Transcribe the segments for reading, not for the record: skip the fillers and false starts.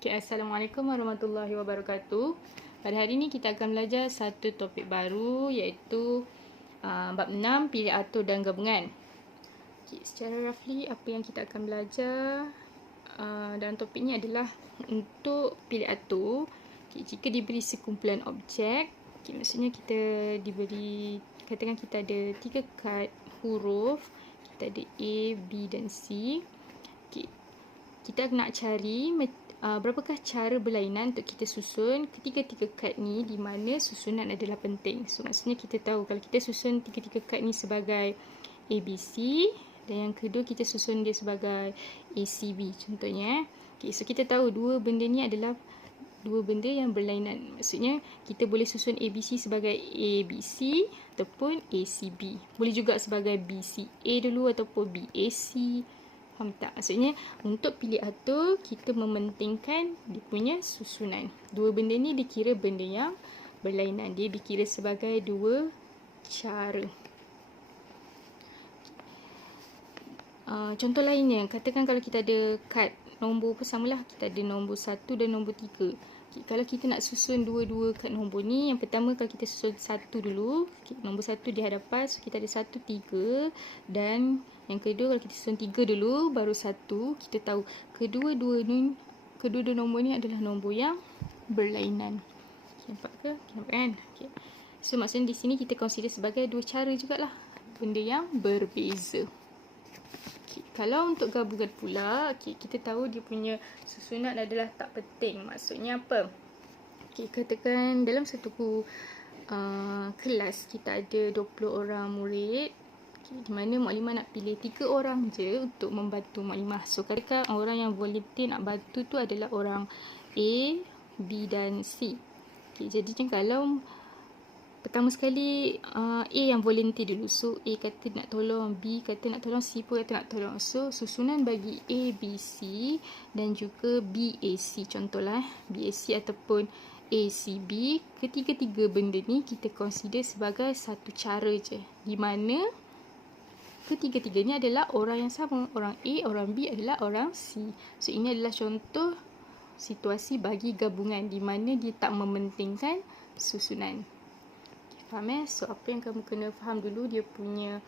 Okay, Assalamualaikum warahmatullahi wabarakatuh. Pada hari ini kita akan belajar satu topik baru iaitu bab 6, pilih atur dan gabungan. Okay, secara roughly apa yang kita akan belajar dalam topik ini adalah untuk pilih atur. Okay, jika diberi sekumpulan objek, okay, maksudnya kita diberi, katakan kita ada 3 kad huruf, kita ada A, B dan C. Okay, kita nak cari berapakah cara berlainan untuk kita susun ketiga-tiga kad ni di mana susunan adalah penting. So maksudnya kita tahu kalau kita susun tiga-tiga kad ni sebagai ABC dan yang kedua kita susun dia sebagai ACB contohnya. Okay, so kita tahu dua benda ni adalah dua benda yang berlainan. Maksudnya kita boleh susun ABC sebagai ABC ataupun ACB. Boleh juga sebagai BCA dulu ataupun BAC. Faham tak? Maksudnya untuk pilih atur kita mementingkan dia punya susunan. Dua benda ni dikira benda yang berlainan. Dia dikira sebagai dua cara. Contoh lainnya, katakan kalau kita ada kad nombor apa samalah, kita ada nombor 1 dan nombor 3. Okay, kalau kita nak susun dua-dua kad nombor ni, yang pertama kalau kita susun 1 dulu, okay, nombor 1 di hadapan, so kita ada 1, 3 dan yang kedua kalau kita susun 3 dulu baru 1, kita tahu kedua-dua nombor ni adalah nombor yang berlainan. Okay, nampak ke? Nampak kan? Okay. So maksudnya di sini kita consider sebagai dua cara jugalah, benda yang berbeza. Okay, kalau untuk gabungan pula, okay, kita tahu dia punya susunan adalah tak penting. Maksudnya apa? Okay, katakan dalam satu kelas kita ada 20 orang murid, okay, di mana muklimah nak pilih 3 orang je untuk membantu muklimah. So katakan orang yang volunteer nak bantu tu adalah orang A, B dan C. Okay, jadi kalau pertama sekali A yang volunteer dulu. So A kata nak tolong, B kata nak tolong, C pun kata nak tolong. So susunan bagi A, B, C dan juga B, A, C contohlah B, A, C ataupun A, C, B, ketiga-tiga benda ni kita consider sebagai satu cara je, di mana ketiga-tiganya adalah orang yang sama. Orang A, orang B adalah orang C. So ini adalah contoh situasi bagi gabungan di mana dia tak mementingkan susunan. Faham So apa yang kamu kena faham dulu dia punya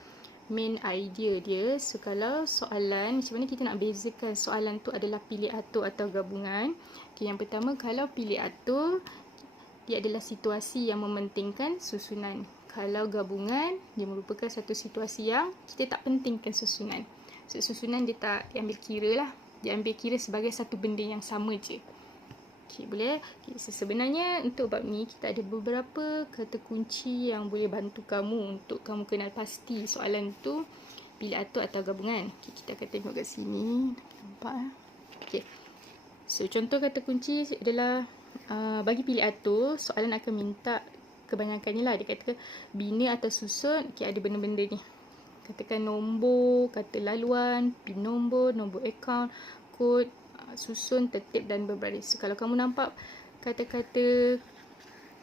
main idea dia. So kalau soalan, macam mana kita nak bezakan soalan tu adalah pilih atur atau gabungan. Okay, yang pertama kalau pilih atur, dia adalah situasi yang mementingkan susunan. Kalau gabungan, dia merupakan satu situasi yang kita tak pentingkan susunan. So susunan dia tak diambil kira lah. Dia ambil kira sebagai satu benda yang sama je. Okay, boleh. Okay, so sebenarnya untuk bab ni kita ada beberapa kata kunci yang boleh bantu kamu untuk kamu kenal pasti soalan tu pilih atur atau gabungan. Okay, kita akan tengok kat sini. Nampak? Okay. So contoh kata kunci adalah bagi pilih atur, soalan akan minta kebanyakannya lah. Dia kata bina atau susun. Okay, ada benda-benda ni. Katakan nombor, kata laluan, pin nombor, nombor akaun, kod, susun, tertib dan berbaris. So, kalau kamu nampak kata-kata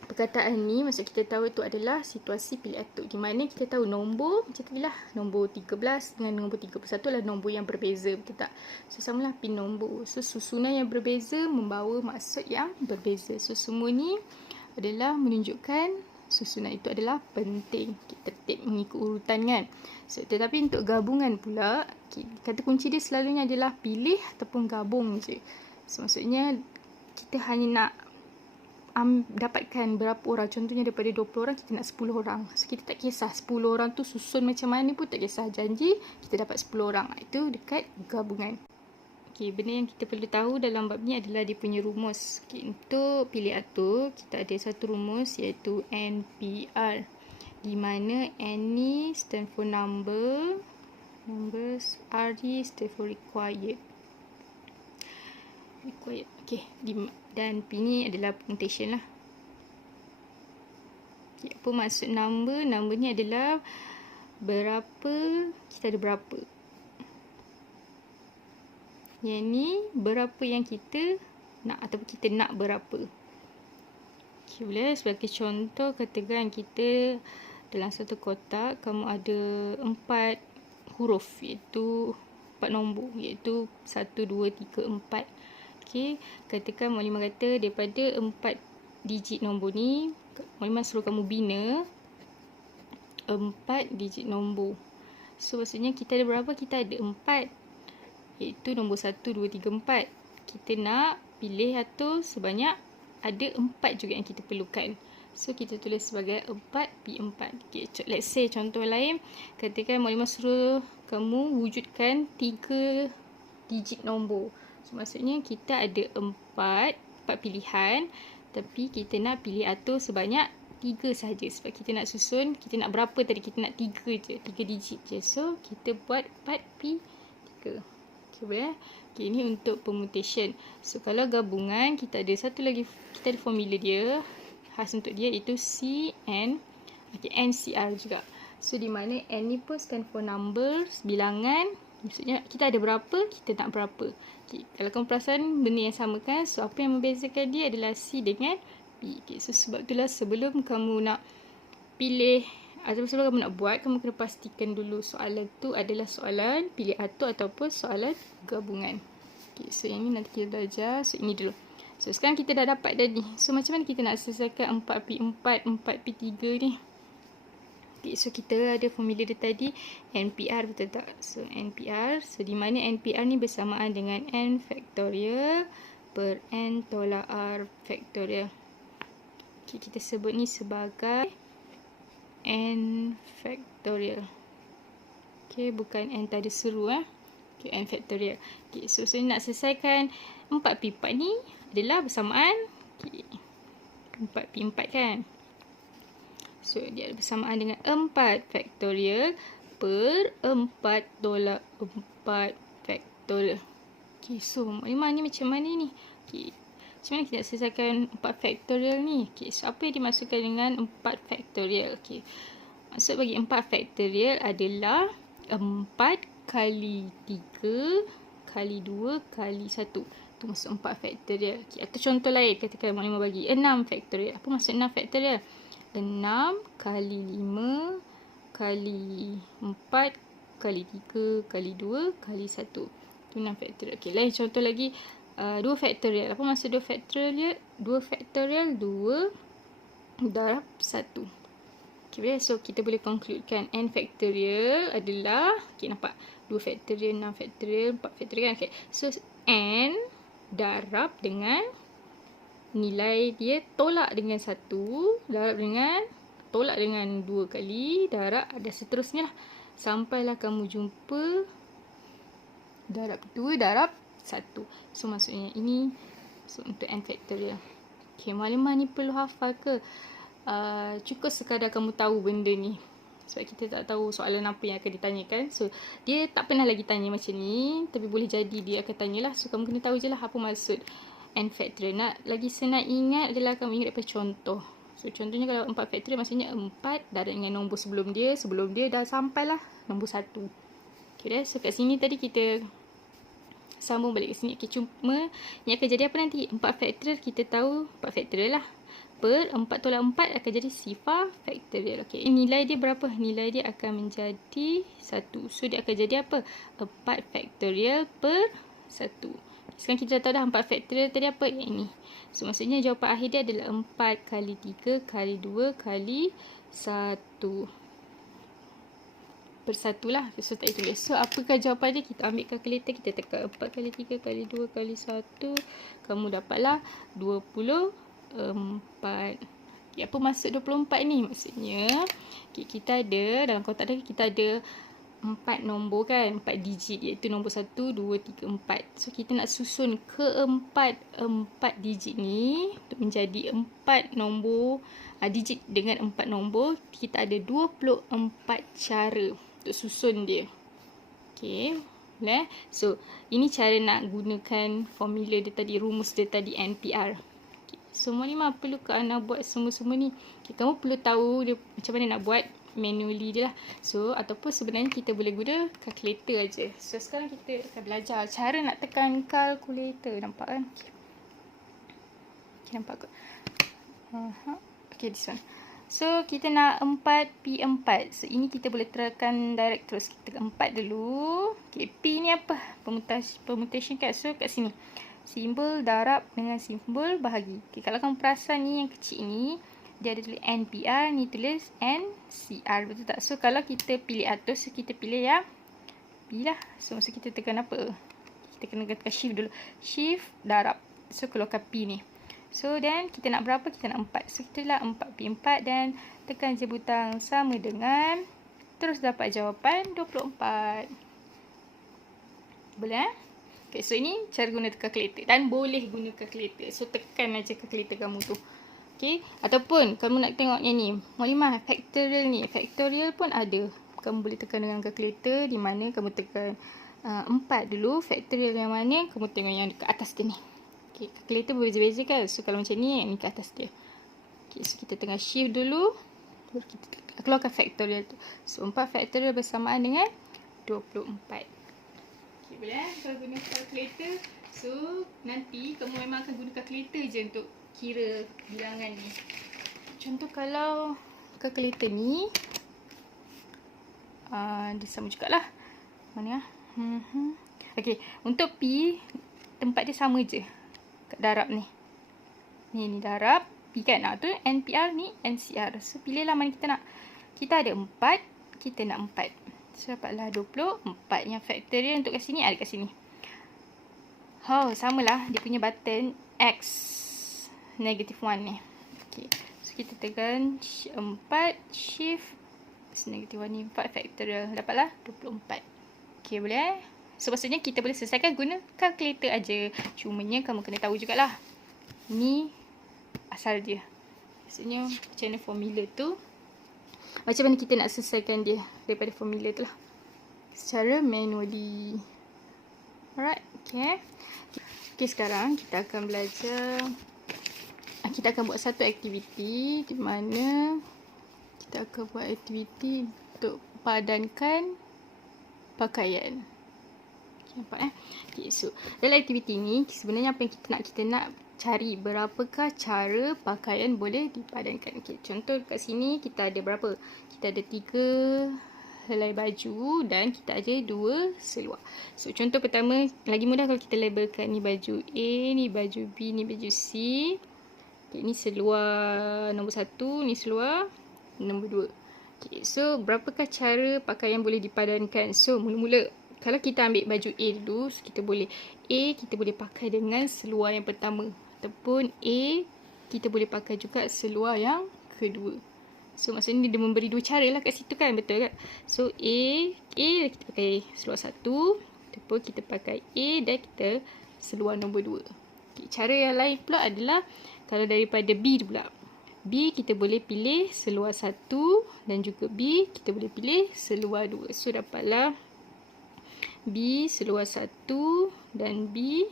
perkataan ni, maksud kita tahu itu adalah situasi pilih atur. Di mana kita tahu nombor, macam tadi lah, nombor 13 dengan nombor 31 adalah nombor yang berbeza, betul tak? So, samalah pin nombor. So, susunan yang berbeza membawa maksud yang berbeza. So, semua ni adalah menunjukkan susunan itu adalah penting. Kita tertib mengikut urutan kan. So, tetapi untuk gabungan pula, kata kunci dia selalunya adalah pilih ataupun gabung je. So, maksudnya kita hanya nak dapatkan berapa orang. Contohnya daripada 20 orang kita nak 10 orang. So, kita tak kisah 10 orang tu susun macam mana pun tak kisah. Janji kita dapat 10 orang. Itu dekat gabungan. Okay, benda yang kita perlu tahu dalam bab ni adalah dia punya rumus. Okay, untuk pilih atur, kita ada satu rumus iaitu NPR. Di mana N ni stand for number, numbers, R ni stand for required. Okay, dan P ni adalah permutation lah. Okay, apa maksud number? Number ni adalah berapa, kita ada berapa. Yang ni berapa yang kita nak ataupun kita nak berapa. Okay, boleh sebagai contoh katakan kita dalam satu kotak kamu ada 4 huruf iaitu 4 nombor iaitu 1, 2, 3, 4. Okey, katakan Mak Limah kata daripada 4 digit nombor ni, Mak Limah suruh kamu bina 4 digit nombor. So, maksudnya kita ada berapa? Kita ada 4. Iaitu nombor 1, 2, 3, 4. Kita nak pilih atur sebanyak ada 4 juga yang kita perlukan. So, kita tulis sebagai 4P4. Okay, let's say contoh lain. Katakan Mak Limah suruh kamu wujudkan 3 digit nombor. So, maksudnya kita ada 4 pilihan. Tapi kita nak pilih atur sebanyak 3 sahaja. Sebab kita nak susun, kita nak berapa tadi? Kita nak 3 je, 3 digit je. So, kita buat 4P3. Okay, boleh? Okay, ini untuk permutation. So, kalau gabungan, kita ada satu lagi, kita ada formula dia. Khas untuk dia iaitu CN. Okay, NCR juga. So, di mana N ni pun stand for number, bilangan. Maksudnya, kita ada berapa, kita nak berapa. Okay, kalau kamu perasan, benda yang sama kan? So, apa yang membezakan dia adalah C dengan P. Okay, so, sebab itulah sebelum kamu nak pilih atau sebelum kamu nak buat, kamu kena pastikan dulu soalan tu adalah soalan pilih atur ataupun soalan gabungan. Okay, so yang ni nanti kita belajar. So, ini dulu. So, sekarang kita dah dapat dah ni. So, macam mana kita nak selesaikan 4P4, 4P3 ni? Okay, so kita ada formula dia tadi, NPR, betul tak? So, NPR. So, di mana NPR ni bersamaan dengan N factorial per N tolak R factorial. Okay, kita sebut ni sebagai N factorial. Okay, bukan N tak ada seru. Okay, N factorial. Okay, so nak selesaikan 4P4 ni adalah bersamaan. Okay, 4P4 kan. So, dia bersamaan dengan 4 factorial per 4 tolak 4 factorial. Okay, so Mak Limah ni macam mana ni? Okay, macam mana kita nak selesaikan 4 factorial ni? Okay, so apa yang dimaksudkan dengan 4 factorial? Okay, maksud bagi 4 factorial adalah 4 kali 3 kali 2 kali 1. Itu maksud 4 factorial. Okay, atau contoh lain, katakan Mak Limah bagi 6 factorial. Apa maksud 6 factorial? 6 kali 5 kali 4 kali 3 kali 2 kali 1. Itu 6 factorial. Okay, lain contoh lagi. 2 factorial. Apa maksud 2 factorial? 2 factorial 2 darab 1. Okay, so kita boleh concludekan N factorial adalah, okay, nampak 2 factorial, 6 factorial, 4 factorial kan? Okay, so N darab dengan nilai dia tolak dengan 1, darab dengan tolak dengan 2 kali, darab dan seterusnya lah. Sampailah kamu jumpa darab 2 darab 1. So, maksudnya ini untuk N factorial. Okay, Mak Limah ni perlu hafal ke? Cukup sekadar kamu tahu benda ni. Sebab kita tak tahu soalan apa yang akan ditanyakan. So, dia tak pernah lagi tanya macam ni. Tapi boleh jadi dia akan tanyalah. So, kamu kena tahu je lah apa maksud N factorial. Lagi senang ingat adalah kamu ingat daripada contoh. So, contohnya kalau 4 factorial maksudnya 4 darab dengan nombor sebelum dia dah sampailah nombor 1. Okay, dah. So, kat sini tadi kita sambung balik ke sini. Okay, cuma yang akan jadi apa nanti? 4 factorial kita tahu 4 factorial lah. Per 4 tolak 4 akan jadi sifar factorial. Okay, nilai dia berapa? Nilai dia akan menjadi 1. So, dia akan jadi apa? 4 factorial per 1. Sekarang kita dah tahu dah 4 factorial tadi apa? Yang ini. So, maksudnya jawapan akhir dia adalah 4 kali 3 kali 2 kali 1. Per 1 lah. So, tak tulis. So, apakah jawapan dia? Kita ambil kalkulator. Kita tekan 4 kali 3 kali 2 kali 1. Kamu dapatlah 24. Okay, apa maksud 24 ni? Maksudnya, okay, kita ada, dalam kotak tadi kita ada 4 nombor kan, 4 digit, iaitu nombor 1, 2, 3, 4. So, kita nak susun keempat 4 digit ni untuk menjadi 4 nombor, digit dengan 4 nombor. Kita ada 24 cara untuk susun dia. Okay, boleh? So, ini cara nak gunakan formula dia tadi, rumus dia tadi, NPR. Okay, so, Mak Limah perlu ke anak buat semua-semua ni? Okay, kamu perlu tahu dia macam mana nak buat manually dia lah. So, ataupun sebenarnya kita boleh guna calculator aja. So, sekarang kita akan belajar cara nak tekan calculator. Nampak kan? Okay, nampak kot? Okay, this one. So, kita nak 4P4. So, ini kita boleh tekan direct terus. Kita tekan 4 dulu. Okay, P ni apa? Permutation kan? So, kat sini. simbol darab dengan simbol bahagi. Okay, kalau kamu perasan ni yang kecil ni, dia ada tulis NPR, ni tulis NCR. Betul tak? So, kalau kita pilih atas, so kita pilih yang B lah. So, maksud kita tekan apa? Kita kena tekan shift dulu. Shift darab. So, keluarkan P ni. So, then kita nak berapa? Kita nak 4. So, kita lah 4P4 dan tekan je butang sama dengan, terus dapat jawapan 24. Boleh Okay, so ini cara guna kalkulator dan boleh guna kalkulator. So, tekan aja kalkulator kamu tu. Okay, ataupun kamu nak tengok yang ni, maklumat factorial ni. Factorial pun ada. Kamu boleh tekan dengan kalkulator di mana kamu tekan 4 dulu. Factorial yang mana, kamu tengok yang dekat atas dia ni. Okay, kalkulator berbeza-beza kan. So, kalau macam ni, yang ni ke atas dia. Okay, so kita tengah shift dulu. Baru kita keluarkan factorial tu. So, 4 factorial bersamaan dengan 24. Okay, boleh kalau guna kalkulator. So, nanti kamu memang akan guna kalkulator je untuk kira bilangan ni. Contoh kalau kalkulator ni, dia sama jugalah. Mana ya? Okay, untuk P, tempat dia sama je. Kat darab ni. Ni darab. P kan? Tu NPR, ni NCR. So, pilihlah mana kita nak. Kita ada 4. Kita nak 4. So, dapatlah 24. Yang factorial untuk kat sini ada kat sini. Oh, samalah. Dia punya button X -1 ni. Okay. So, kita tekan 4 shift -1 ni. 4 factorial. Dapatlah 24. Okay, boleh So, maksudnya kita boleh selesaikan guna kalkulator aja. Cumanya kamu kena tahu jugalah. Ni asal dia. Maksudnya, macam mana formula tu. Macam mana kita nak selesaikan dia daripada formula tu lah. Secara manually. Alright. Okay. Okay, sekarang kita akan belajar. Kita akan buat satu aktiviti di mana kita akan buat aktiviti untuk padankan pakaian. Okay, nampak Okay, so dalam aktiviti ni sebenarnya apa yang kita nak cari berapakah cara pakaian boleh dipadankan. Okay, contoh kat sini kita ada berapa? Kita ada 3 helai baju dan kita ada 2 seluar. So, contoh pertama, lagi mudah kalau kita labelkan ni baju A, ni baju B, ni baju C. Okay, ni seluar nombor 1, ni seluar nombor 2. Okay, so berapakah cara pakaian boleh dipadankan? So, mula-mula kalau kita ambil baju A dulu, so kita boleh pakai dengan seluar yang pertama. Ataupun A, kita boleh pakai juga seluar yang kedua. So, maksudnya dia memberi 2 cara lah kat situ kan. Betul kan? So, A kita pakai seluar 1. Ataupun kita pakai A dan kita seluar nombor 2. Okay, cara yang lain pula adalah kalau daripada B pula. B, kita boleh pilih seluar 1 dan juga B, kita boleh pilih seluar 2. So, dapatlah B seluar 1 dan B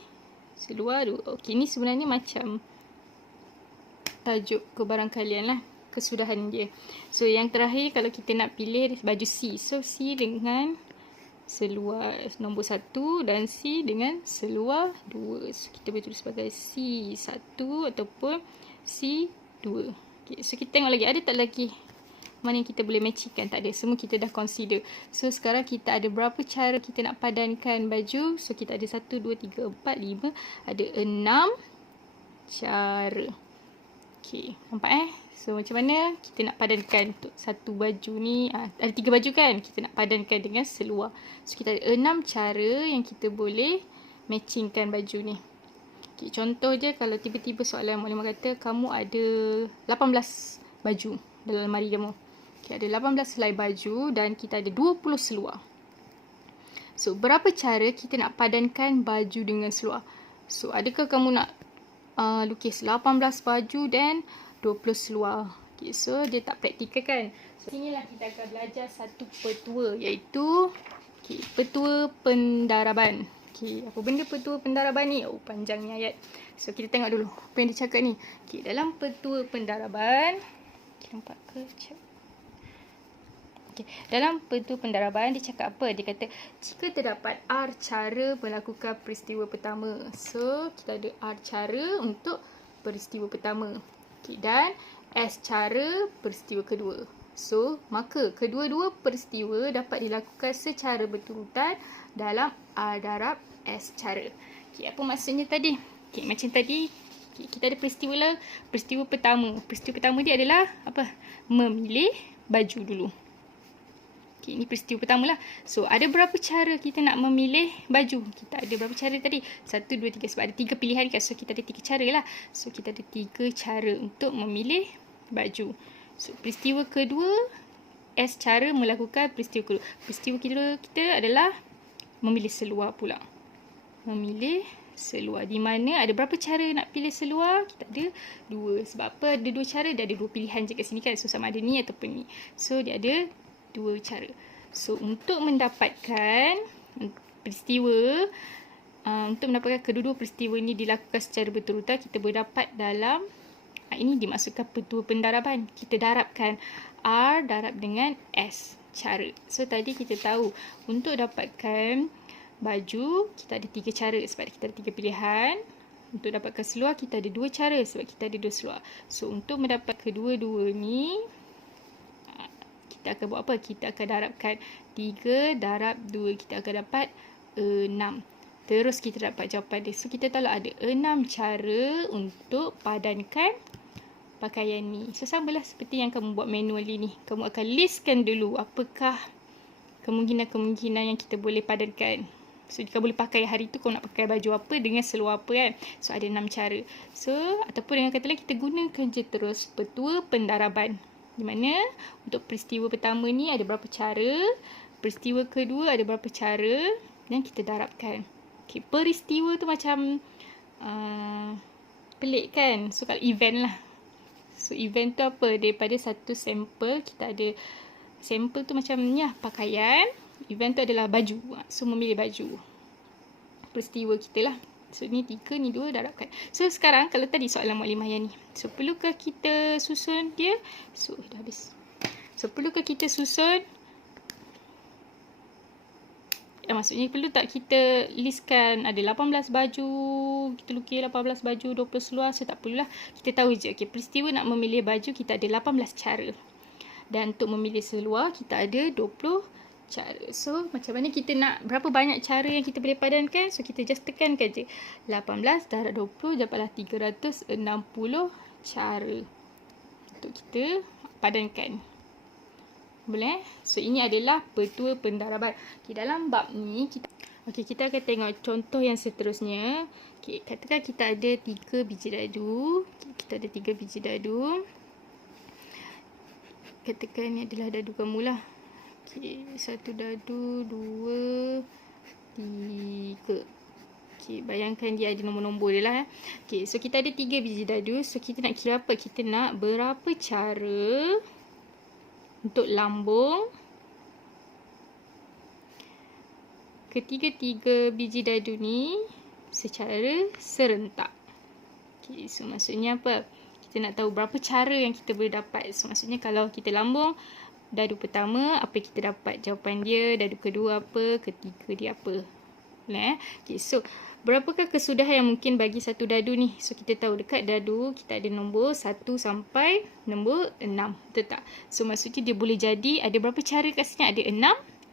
seluar 2. Okey, ni sebenarnya macam tajuk kebarangkalian lah. Kesudahan dia. So, yang terakhir kalau kita nak pilih baju C. So, C dengan seluar nombor 1 dan C dengan seluar 2. So, kita boleh tulis sebagai C1 ataupun C2. Okay, so, kita tengok lagi. Ada tak lagi mana yang kita boleh matchingkan? Tak ada. Semua kita dah consider. So, sekarang kita ada berapa cara kita nak padankan baju. So, kita ada 1, 2, 3, 4, 5. Ada 6 cara. Okay, nampak So, macam mana kita nak padankan untuk satu baju ni. Ada 3 baju kan. Kita nak padankan dengan seluar. So, kita ada 6 cara yang kita boleh matchingkan baju ni. Okay, contoh je kalau tiba-tiba soalan maklumat kata kamu ada 18 baju dalam lemari kamu. Okay, ada 18 helai baju dan kita ada 20 seluar. So, berapa cara kita nak padankan baju dengan seluar? So, adakah kamu nak lukis 18 baju dan 20 seluar? Okay, so, dia tak praktikal kan? So, inilah kita akan belajar satu petua iaitu petua pendaraban. Okay, apa benda petua pendaraban ni? Oh, panjangnya ayat. So, kita tengok dulu apa yang dia cakap ni. Okay, dalam petua pendaraban. Okay, nampak ke? Okay, dalam petua pendaraban dia cakap apa? Dia kata, jika terdapat R cara melakukan peristiwa pertama. So, kita ada R cara untuk peristiwa pertama. Okay, dan S cara peristiwa kedua. So, maka kedua-dua peristiwa dapat dilakukan secara berturutan dalam R darab S cara. Okay, apa maksudnya tadi? Okay, macam tadi kita ada peristiwa lah. Peristiwa pertama. Peristiwa pertama dia adalah apa? Memilih baju dulu. Okay, ini peristiwa pertama lah. So, ada berapa cara kita nak memilih baju? Kita ada berapa cara tadi? 1, 2, 3. Sebab ada 3 pilihan kan. So, kita ada 3 cara lah. So, kita ada 3 cara untuk memilih baju. So, peristiwa kedua, S cara melakukan peristiwa kedua. Peristiwa kedua kita adalah memilih seluar pula. Memilih seluar. Di mana ada berapa cara nak pilih seluar? Kita ada 2. Sebab apa? Ada 2 cara. Dia ada 2 pilihan je kat sini kan. So, sama ada ni ataupun ni. So, dia ada 2 cara. So, untuk mendapatkan peristiwa, untuk mendapatkan kedua-dua peristiwa ini dilakukan secara berurutan, kita boleh dapat dalam, ini dimaksudkan petua pendaraban. Kita darabkan R darab dengan S cara. So, tadi kita tahu untuk dapatkan baju, kita ada 3 cara sebab kita ada 3 pilihan. Untuk dapatkan seluar, kita ada 2 cara sebab kita ada 2 seluar. So, untuk mendapat kedua-dua ni, kita akan buat apa? Kita akan darabkan 3 darab 2. Kita akan dapat 6. Terus kita dapat jawapan dia. So, kita tahu lah ada 6 cara untuk padankan pakaian ni. So, samalah seperti yang kamu buat manually ni. Kamu akan listkan dulu apakah kemungkinan-kemungkinan yang kita boleh padankan. So, kamu boleh pakai hari tu, kamu nak pakai baju apa dengan seluar apa kan. So, ada 6 cara. So, ataupun dengan kata lain, kita gunakan je terus petua pendaraban. Di mana untuk peristiwa pertama ni ada berapa cara, peristiwa kedua ada berapa cara dan kita darabkan. Okay, peristiwa tu macam pelik kan. So, kalau event lah. So, event tu apa? Daripada satu sampel, kita ada sampel tu macam ni lah, pakaian. Event tu adalah baju. So, memilih baju. Peristiwa kita lah. So, ni 3, ni 2, darabkan. So, sekarang kalau tadi soalan Muklimah yang ni. So, perlukah kita susun dia? So, dah habis. So, perlukah kita susun? Maksudnya, perlu tak kita listkan ada 18 baju, kita lukis 18 baju, 20 seluar? So, tak perlulah. Kita tahu je. Okay, peristiwa nak memilih baju, kita ada 18 cara. Dan untuk memilih seluar, kita ada 20 cara. So, macam mana kita nak, berapa banyak cara yang kita boleh padankan? So, kita just tekankan je. 18 darab 20 dapatlah 360 cara untuk kita padankan. Boleh? So, ini adalah petua pendaraban. Okay, dalam bab ni, kita akan tengok contoh yang seterusnya. Okay, katakan kita ada 3 biji dadu. Okay, kita ada 3 biji dadu. Katakan ni adalah dadu kamu lah. Okay, 1 dadu, 2, 3. Okay, bayangkan dia ada nombor-nombor dia lah. Okay, so kita ada 3 biji dadu. So, kita nak kira apa? Kita nak berapa cara untuk lambung ketiga-tiga biji dadu ni secara serentak. Okay, so maksudnya apa? Kita nak tahu berapa cara yang kita boleh dapat. So, maksudnya kalau kita lambung dadu pertama, apa yang kita dapat? Jawapan dia. Dadu kedua apa? Ketiga dia apa? Boleh? Okay, so berapakah kesudahan yang mungkin bagi satu dadu ni? So, kita tahu dekat dadu kita ada nombor 1 sampai nombor 6. Betul tak? So, maksudnya dia boleh jadi ada berapa cara kat sini? Ada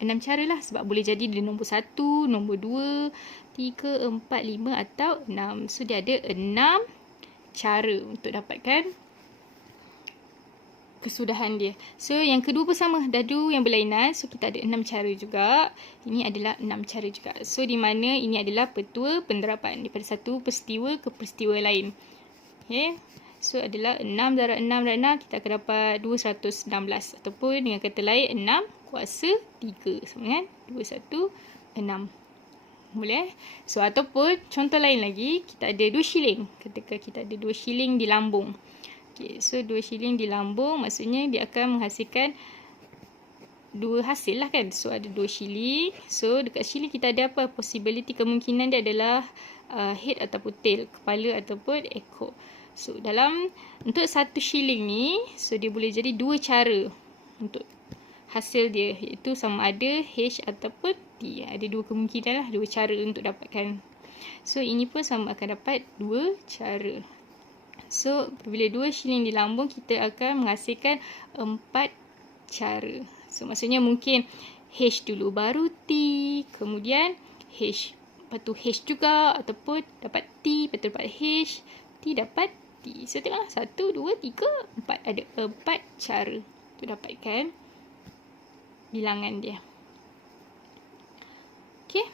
6 cara lah. Sebab boleh jadi dia nombor 1, nombor 2, 3, 4, 5 atau 6. So, dia ada 6 cara untuk dapatkan kesudahan dia. So, yang kedua pun sama. Dadu yang berlainan. So, kita ada 6 cara juga. Ini adalah 6 cara juga. So, di mana ini adalah petua pendaraban. Daripada satu peristiwa ke peristiwa lain. Okay. So, adalah 6 darab 6 darab 6. Kita akan dapat 216. Ataupun dengan kata lain, 6 kuasa 3. Sama kan? 216. Boleh? So, ataupun contoh lain lagi. Kita ada 2 shilling. Ketika kita ada 2 shilling di lambung. Okay, so 2 shilling di lambung maksudnya dia akan menghasilkan 2 hasil lah kan. So, ada 2 shilling. So, dekat shilling kita ada apa? Possibility, kemungkinan dia adalah head ataupun tail. Kepala ataupun ekor. So, untuk 1 shilling ni, so dia boleh jadi 2 cara untuk hasil dia. Iaitu sama ada H ataupun T. Ada 2 kemungkinan lah. 2 cara untuk dapatkan. So, ini pun sama akan dapat 2 cara. So, bila 2 shilling di lambung, kita akan menghasilkan 4 cara. So, maksudnya mungkin H dulu baru T, kemudian H Lepas tu H juga, ataupun dapat T, lepas tu dapat H, T dapat T. So tengoklah, 1, 2, 3, 4. Ada 4 cara untuk dapatkan bilangan dia. Okay.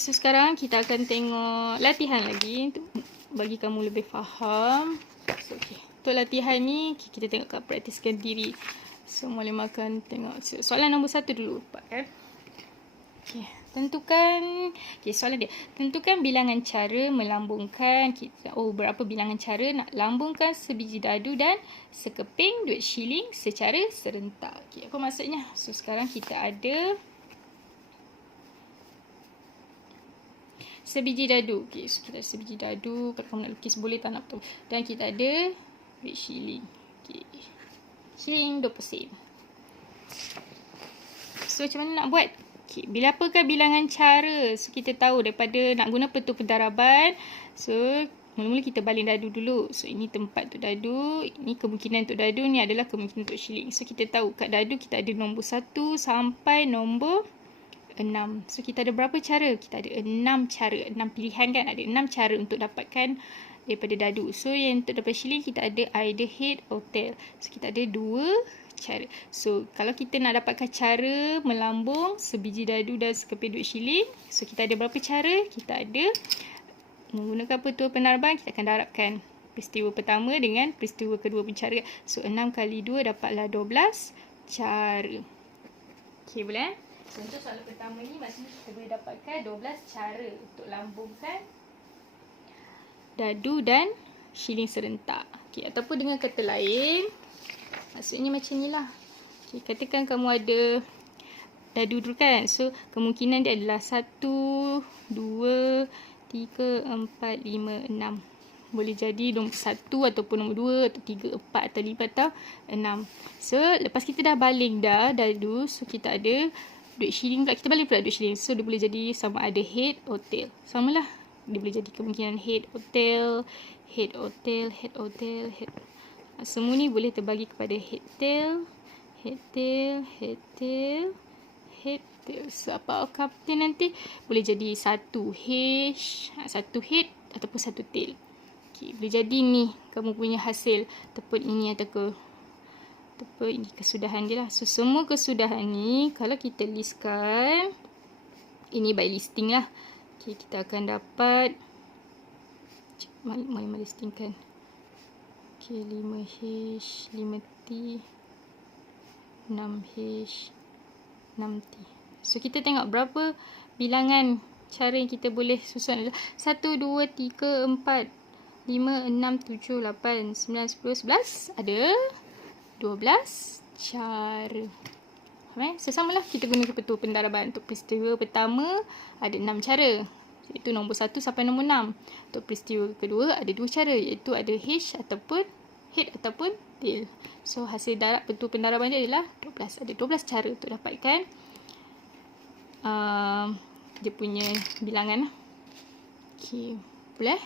So sekarang kita akan tengok latihan lagi untuk bagi kamu lebih faham. So, untuk latihan ni kita tengok kat praktiskan diri. So Muallim akan tengok soalan nombor 1 dulu, kan? Soalan dia. Tentukan bilangan cara melambungkan berapa bilangan cara nak lambungkan sebiji dadu dan sekeping duit shilling secara serentak. Apa maksudnya? So sekarang kita ada sebiji dadu. So kita ada sebiji dadu. Kalau kamu nak lukis boleh, tak nak betul. Dan kita ada duit shilling. Shilling 20 sen. So macam mana nak buat? Bila apakah bilangan cara? So kita tahu daripada nak guna petua pendaraban. So mula-mula kita baling dadu dulu. So ini tempat untuk dadu, ini kemungkinan untuk dadu, ni adalah kemungkinan untuk shilling. So kita tahu kat dadu kita ada nombor 1 sampai nombor 6. So kita ada berapa cara? Kita ada 6 cara, 6 pilihan kan? Ada 6 cara untuk dapatkan daripada dadu. So yang untuk dapat shilling kita ada either head or tail. So kita ada 2 cara. So kalau kita nak dapatkan cara melambung sebiji dadu dan sekeping duit shilling, so kita ada berapa cara? Kita ada menggunakan petua pendaraban, kita akan darabkan peristiwa pertama dengan peristiwa kedua pencara. So 6 kali 2 dapatlah 12 cara. Okey, boleh? So untuk soalan pertama ni maksudnya kita boleh dapatkan 12 cara untuk lambungkan dadu dan shilling serentak. Okey, ataupun dengan kata lain, maksudnya macam ni lah. Okay, katakan kamu ada dadu dulu kan. So kemungkinan dia adalah 1, 2, 3, 4, 5, 6. Boleh jadi nombor 1 ataupun nombor 2 atau 3, 4 atau 5 atau 6. So lepas kita dah baling dadu, so kita ada duit shilling pula. Kita baling pula duit shilling. So dia boleh jadi sama ada head or tail. Samalah. Dia boleh jadi kemungkinan head or tail, head or tail, head or tail, head. Semua ni boleh terbagi kepada head tail, head tail, head tail, head tail. So apa outcome nanti? Boleh jadi satu head ataupun satu tail. Okay, boleh jadi ni kamu punya hasil ataupun ini ataupun ini kesudahan dia lah. So semua kesudahan ni kalau kita listkan, ini by listing lah. Okay, kita akan dapat mana listingkan. Okay, 5H, 5T, 6H, 6T. So kita tengok berapa bilangan cara yang kita boleh susun adalah 1, 2, 3, 4, 5, 6, 7, 8, 9, 10, 11. Ada 12 cara. So samalah kita guna petua pendaraban. Untuk peristiwa pertama ada 6 cara, iaitu nombor 1 sampai nombor 6. Untuk peristiwa kedua ada 2 cara, iaitu ada H ataupun head ataupun tail. So hasil darab petua pendaraban dia adalah 12. Ada 12 cara untuk dapatkan dia punya bilangan. Okay, boleh?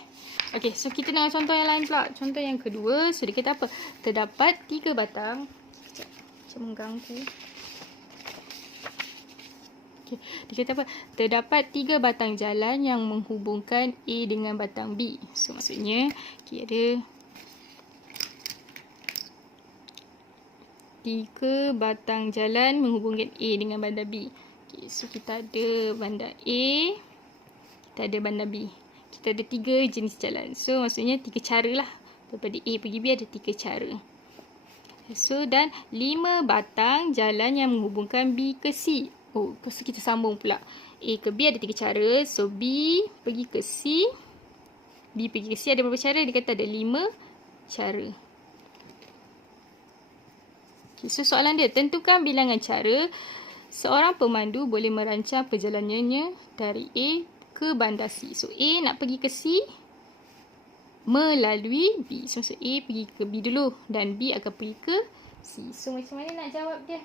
Okay, so kita tengok contoh yang lain pula. Contoh yang kedua, so dia kata apa? Terdapat 3 batang. Macam mengganggu. Okay, dia kata apa? Terdapat 3 batang jalan yang menghubungkan A dengan batang B. So maksudnya ada 3 batang jalan menghubungkan A dengan bandar B. Okay, so kita ada bandar A, kita ada bandar B. Kita ada 3 jenis jalan. So maksudnya 3 cara lah. Daripada A pergi B ada 3 cara. So dan 5 batang jalan yang menghubungkan B ke C. Oh, so kita sambung pula. A ke B ada 3 cara. So B pergi ke C. B pergi ke C ada berapa cara? Dia kata ada 5 cara. Okay, so soalan dia, tentukan bilangan cara seorang pemandu boleh merancang perjalanannya dari A ke bandar C. So A nak pergi ke C melalui B. So A pergi ke B dulu dan B akan pergi ke C. So macam mana nak jawab dia?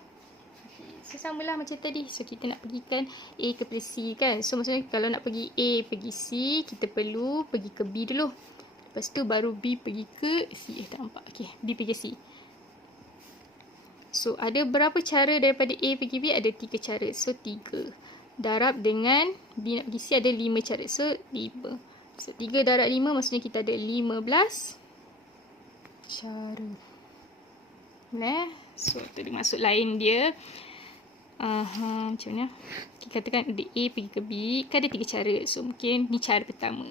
So samalah macam tadi. So kita nak pergikan A ke C kan. So maksudnya kalau nak pergi A pergi C, kita perlu pergi ke B dulu. Lepas tu baru B pergi ke C. Tak nampak. Okay, B pergi C. So ada berapa cara daripada A pergi B? Ada 3 cara. So 3 darab dengan B nak pergi C ada 5 cara. So 5. So 3 darab 5 maksudnya kita ada 15 cara. So tu dia maksud lain dia. Macam mana? Kita katakan ada A pergi ke B, kan ada 3 cara. So mungkin ni cara pertama.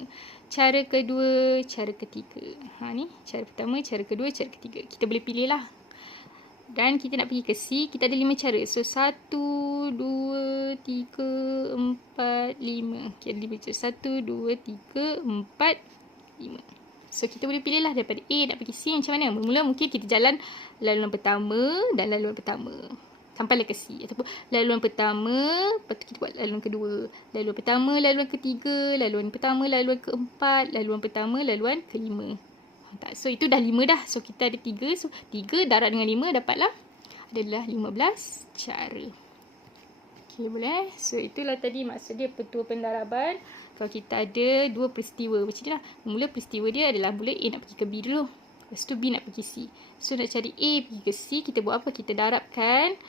Cara kedua, cara ketiga. Ni cara pertama, cara kedua, cara ketiga. Kita boleh pilih lah. Dan kita nak pergi ke C, kita ada 5 cara. So 1, 2, 3, 4, 5. Okay, ada 5 cara. 1, 2, 3, 4, 5. So kita boleh pilih lah daripada A nak pergi C macam mana. Mula mungkin kita jalan laluan pertama dan laluan pertama sampailah ke C. Ataupun laluan pertama, lepas tu kita buat laluan kedua. Laluan pertama, laluan ketiga, laluan pertama, laluan keempat, laluan pertama, laluan kelima. So itu dah 5 dah. So kita ada 3. So 3 darab dengan 5 dapatlah adalah 15 cara. Okay, boleh. So itulah tadi maksud dia petua pendaraban. Kalau kita ada 2 peristiwa macam ni lah. Mula peristiwa dia adalah mula A nak pergi ke B dulu. Lepas tu B nak pergi C. So nak cari A pergi ke C, kita buat apa? Kita darabkan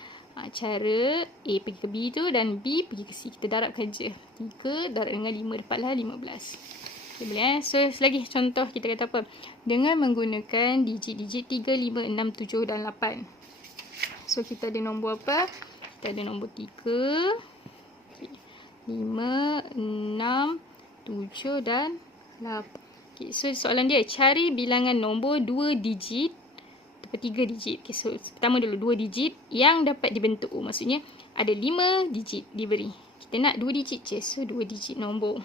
cara A pergi ke B tu dan B pergi ke C. Kita darabkan je. 3 darab dengan 5 dapatlah 15. Okay, boleh. So selagi contoh kita kata apa? Dengan menggunakan digit-digit 3, 5, 6, 7 dan 8. So kita ada nombor apa? Kita ada nombor 3, 5, 6, 7 dan 8. Okay, so soalan dia cari bilangan nombor 2 digit atau 3 digit. Okay, so pertama dulu 2 digit yang dapat dibentuk. Maksudnya ada 5 digit diberi. Kita nak 2 digit je. So 2 digit nombor.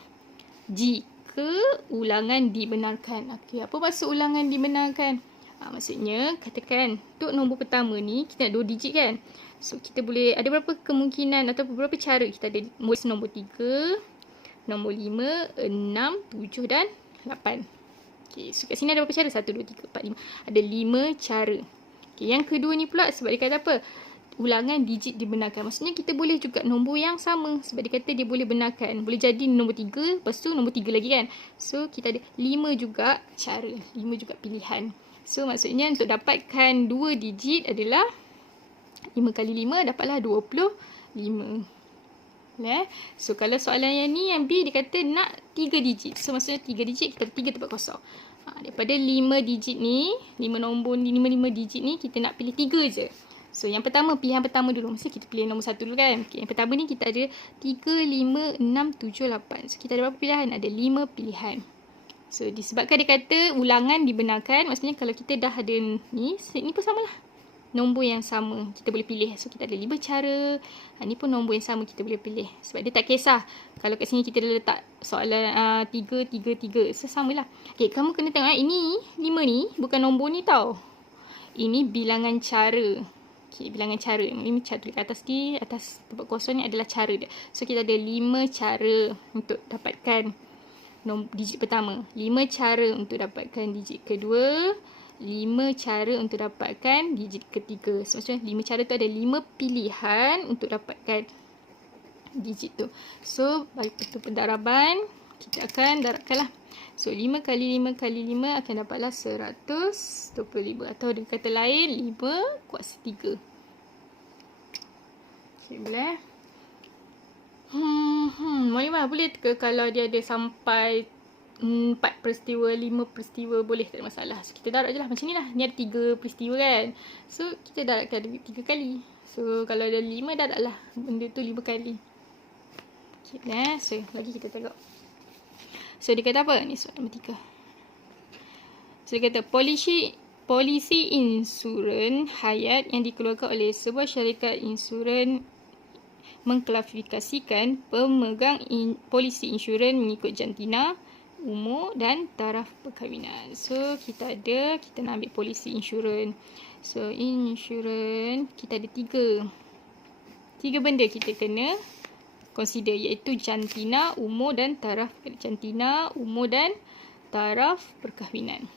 Jika ulangan dibenarkan. Okay, apa maksud ulangan dibenarkan? Maksudnya katakan untuk nombor pertama ni kita nak 2 digit kan. So kita boleh ada berapa kemungkinan atau beberapa cara kita ada nombor 3, nombor 5, 6, 7 dan 8. Okay, so kat sini ada berapa cara? 1, 2, 3, 4, 5. Ada 5 cara. Okay, yang kedua ni pula sebab dia kata apa? Ulangan digit dibenarkan. Maksudnya kita boleh juga nombor yang sama. Sebab dia kata dia boleh benarkan. Boleh jadi nombor 3, lepas tu nombor 3 lagi kan. So kita ada 5 juga cara. 5 juga pilihan. So maksudnya untuk dapatkan 2 digit adalah 5 kali 5 dapatlah 25. So kalau soalan yang ni yang B dia kata nak 3 digit. So maksudnya 3 digit kita ada 3 tempat kosong. Daripada 5 digit ni, 5 nombor ni, 5 digit ni kita nak pilih 3 je. So yang pertama, pilihan pertama dulu. Mesti kita pilih nombor 1 dulu kan. Okay, yang pertama ni kita ada 3, 5, 6, 7, 8. So kita ada berapa pilihan? Ada 5 pilihan. So disebabkan dia kata ulangan dibenarkan, maksudnya kalau kita dah ada ni pun samalah. Nombor yang sama kita boleh pilih. So kita ada 5 cara. Ni pun nombor yang sama kita boleh pilih. Sebab dia tak kisah. Kalau kat sini kita dah letak soalan 3, 3, 3. So samalah. Okay, kamu kena tengok ini 5 ni bukan nombor ni tau. Ini bilangan cara. Okay, bilangan cara. Ini cara tulis kat atas ni. Atas tempat kosong ni adalah cara dia. So kita ada 5 cara untuk dapatkan digit pertama. 5 cara untuk dapatkan digit kedua. 5 cara untuk dapatkan digit ketiga. So, maksudnya 5 cara tu ada 5 pilihan untuk dapatkan digit tu. So, bagi petua pendaraban, kita akan darabkanlah. So, 5 kali 5 kali 5 akan dapatlah 125. Atau dengan kata lain, 5 kuasa 3. Okay, boleh? Boleh ke kalau dia ada sampai 4 peristiwa, 5 peristiwa, boleh, tak ada masalah. So kita darab je lah macam ni lah. Ni ada 3 peristiwa kan. So kita darabkan 3 kali. So kalau ada 5 darab lah benda tu 5 kali. Okay, so lagi kita tengok. So dia kata apa? Ni soalan nombor 3. So dia kata polisi insurans hayat yang dikeluarkan oleh sebuah syarikat insurans mengklasifikasikan pemegang polisi insurans mengikut jantina, umur dan taraf perkahwinan. So kita nak ambil polisi insurans. So insurans kita ada 3 benda kita kena consider, iaitu jantina, umur dan taraf jantina, umur dan taraf perkahwinan.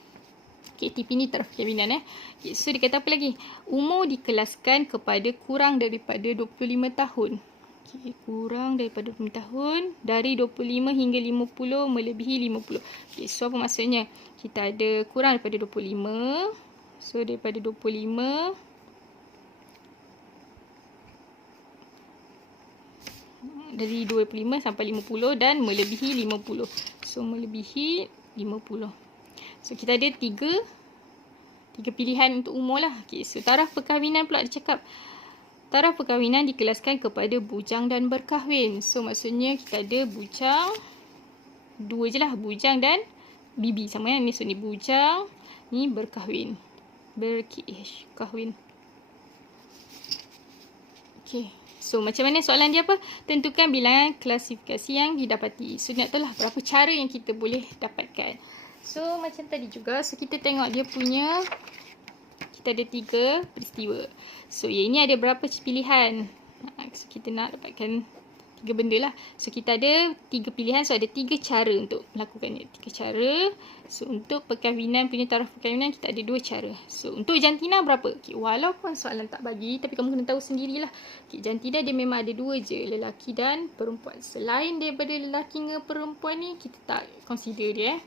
Okay, TP ni taraf perkahwinan Okay, so dia kata apa lagi? Umur dikelaskan kepada kurang daripada 25 tahun. Okay, kurang daripada 20 tahun, dari 25 hingga 50 melebihi 50. Okay, so apa maksudnya? Kita ada kurang daripada 25. So daripada 25 dari 25 sampai 50 dan melebihi 50. So melebihi 50. So kita ada tiga pilihan untuk umur lah. Okay, so taraf perkahwinan pula dia cakap. Taraf perkahwinan dikelaskan kepada bujang dan berkahwin. So maksudnya kita ada bujang, dua je lah, bujang dan bibi sama ya. Ni so ni bujang, ni berkahwin. Berkahwin. Okay. So macam mana soalan dia apa? Tentukan bilangan klasifikasi yang didapati. So nak tahu lah berapa cara yang kita boleh dapatkan. So macam tadi juga, so kita tengok dia punya, kita ada 3 peristiwa. So yang ini ada berapa pilihan? So kita nak dapatkan 3 benda lah. So kita ada 3 pilihan, so ada 3 cara untuk melakukannya. 3 cara. So untuk perkahwinan punya taraf perkahwinan kita ada 2 cara. So untuk jantina berapa? Okay, walaupun soalan tak bagi, tapi kamu kena tahu sendirilah. Okay, jantina dia memang ada 2 je, lelaki dan perempuan. Selain daripada lelaki dengan perempuan ni, kita tak consider dia.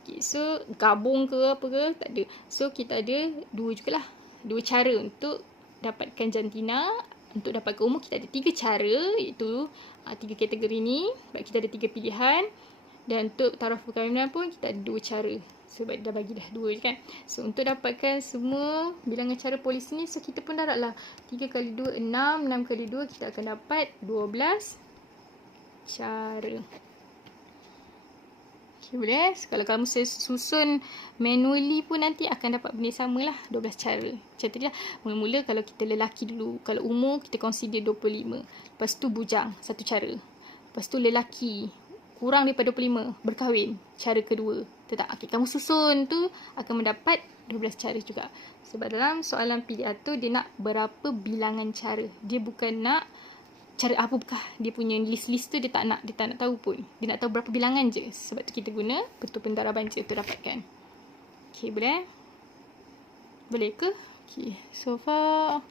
Okay, so gabung ke apa ke, tak ada. So kita ada 2 jugalah. 2 cara untuk dapatkan jantina. Untuk dapatkan umur kita ada 3 cara, iaitu 3 kategori ni. Sebab kita ada 3 pilihan. Dan untuk taraf perkahwinan pun kita ada 2 cara. Sebab dah bagi dah 2 je kan. So untuk dapatkan semua bilangan cara polis ni, so kita pun darab lah. 3 kali 2 6, 6 kali 2 kita akan dapat 12 cara. Okay, boleh. So, kalau kamu susun manually pun nanti akan dapat benda sama lah. 12 cara. Macam tadi lah. Mula-mula kalau kita lelaki dulu. Kalau umur kita consider 25. Lepas tu bujang. 1 cara. Lepas tu lelaki. Kurang daripada 25. Berkahwin. Cara kedua. Tetap. Okay, kamu susun tu akan mendapat 12 cara juga. Sebab dalam soalan PDR tu dia nak berapa bilangan cara. Dia bukan nak cara apakah dia punya list-list tu, dia tak nak tahu pun. Dia nak tahu berapa bilangan je. Sebab tu kita guna bentuk pentaraban je untuk dapatkan. Okay, boleh? Boleh ke? Okay, so far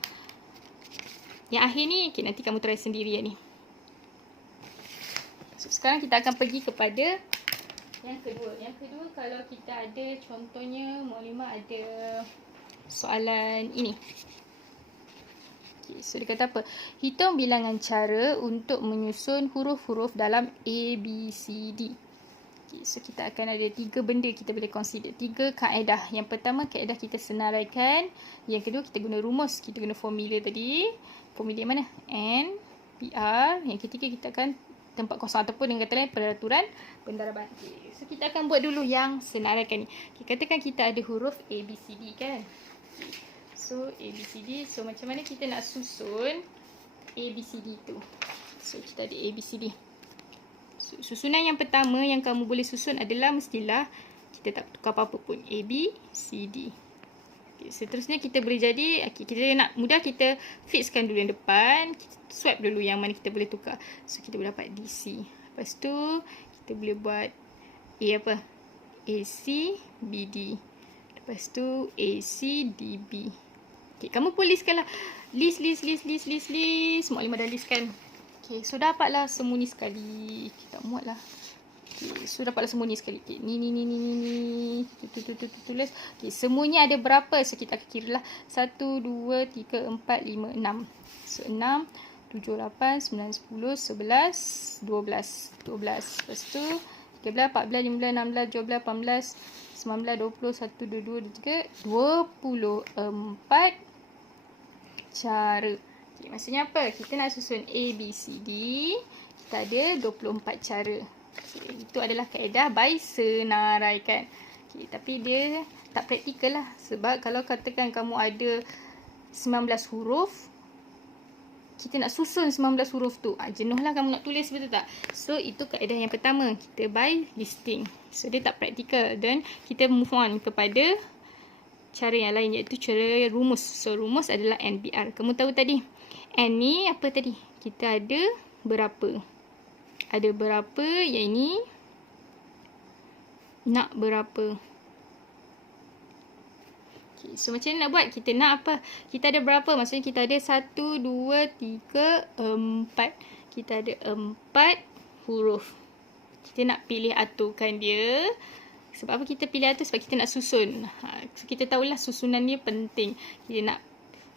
yang akhir ni, okay, nanti kamu try sendiri yang ni. So sekarang kita akan pergi kepada yang kedua. Yang kedua, kalau kita ada contohnya Muklimah ada soalan ini. Okay, so dia kata apa? Hitung bilangan cara untuk menyusun huruf-huruf dalam A, B, C, D. Okay, so kita akan ada 3 benda kita boleh consider. 3 kaedah. Yang pertama, kaedah kita senaraikan. Yang kedua, kita guna rumus. Kita guna formula tadi. Formula mana? N, P, R. Yang ketiga, kita akan tempat kosong ataupun dengan kata lain peraturan pendaraban. Okay, so kita akan buat dulu yang senaraikan ni. Okay, katakan kita ada huruf A, B, C, D kan? Okay. So, A, B, C, D. So, macam mana kita nak susun A, B, C, D tu? So, kita ada A, B, C, D. So, susunan yang pertama yang kamu boleh susun adalah mestilah kita tak tukar apa-apa pun. A, B, C, D. Okay, seterusnya kita boleh jadi, okay, kita nak mudah kita fixkan dulu yang depan. Kita swap dulu yang mana kita boleh tukar. So, kita boleh dapat DC. Lepas tu, kita boleh buat A apa? AC, BD. Lepas tu, AC, DB. Okay, kamu pun listkan lah. List. Muklimah dah listkan. Okay, so dapatlah semua ni sekali. Kita muat lah. Okay, so dapatlah semua ni sekali. Okay, ni. Tulis. Okay, semuanya ada berapa? So kita akan kira lah. 1, 2, 3, 4, 5, 6. So 6, 7, 8, 9, 10, 11, 12. Lepas tu 13, 14, 15, 16, 17, 18, 19, 20, 21, 22, 23, 24 cara. Okay, maksudnya apa? Kita nak susun A, B, C, D. Kita ada 24 cara. Okay, itu adalah kaedah by senaraikan. Okay, tapi dia tak praktikal lah. Sebab kalau katakan kamu ada 19 huruf, kita nak susun 19 huruf tu. Jenuh lah kamu nak tulis, betul tak? So, itu kaedah yang pertama. Kita by listing. So, dia tak praktikal. Dan kita move on kepada cara yang lain, iaitu cara rumus. So, rumus adalah NBR. Kamu tahu tadi, N ni apa tadi? Kita ada berapa? Ada berapa, yang ini nak berapa? Okay, so, macam mana nak buat? Kita nak apa? Kita ada berapa? Maksudnya kita ada 1, 2, 3, 4. Kita ada 4 huruf. Kita nak pilih aturkan dia. Sebab apa kita pilih atur? Sebab kita nak susun. So, kita tahulah susunan ni penting. Kita nak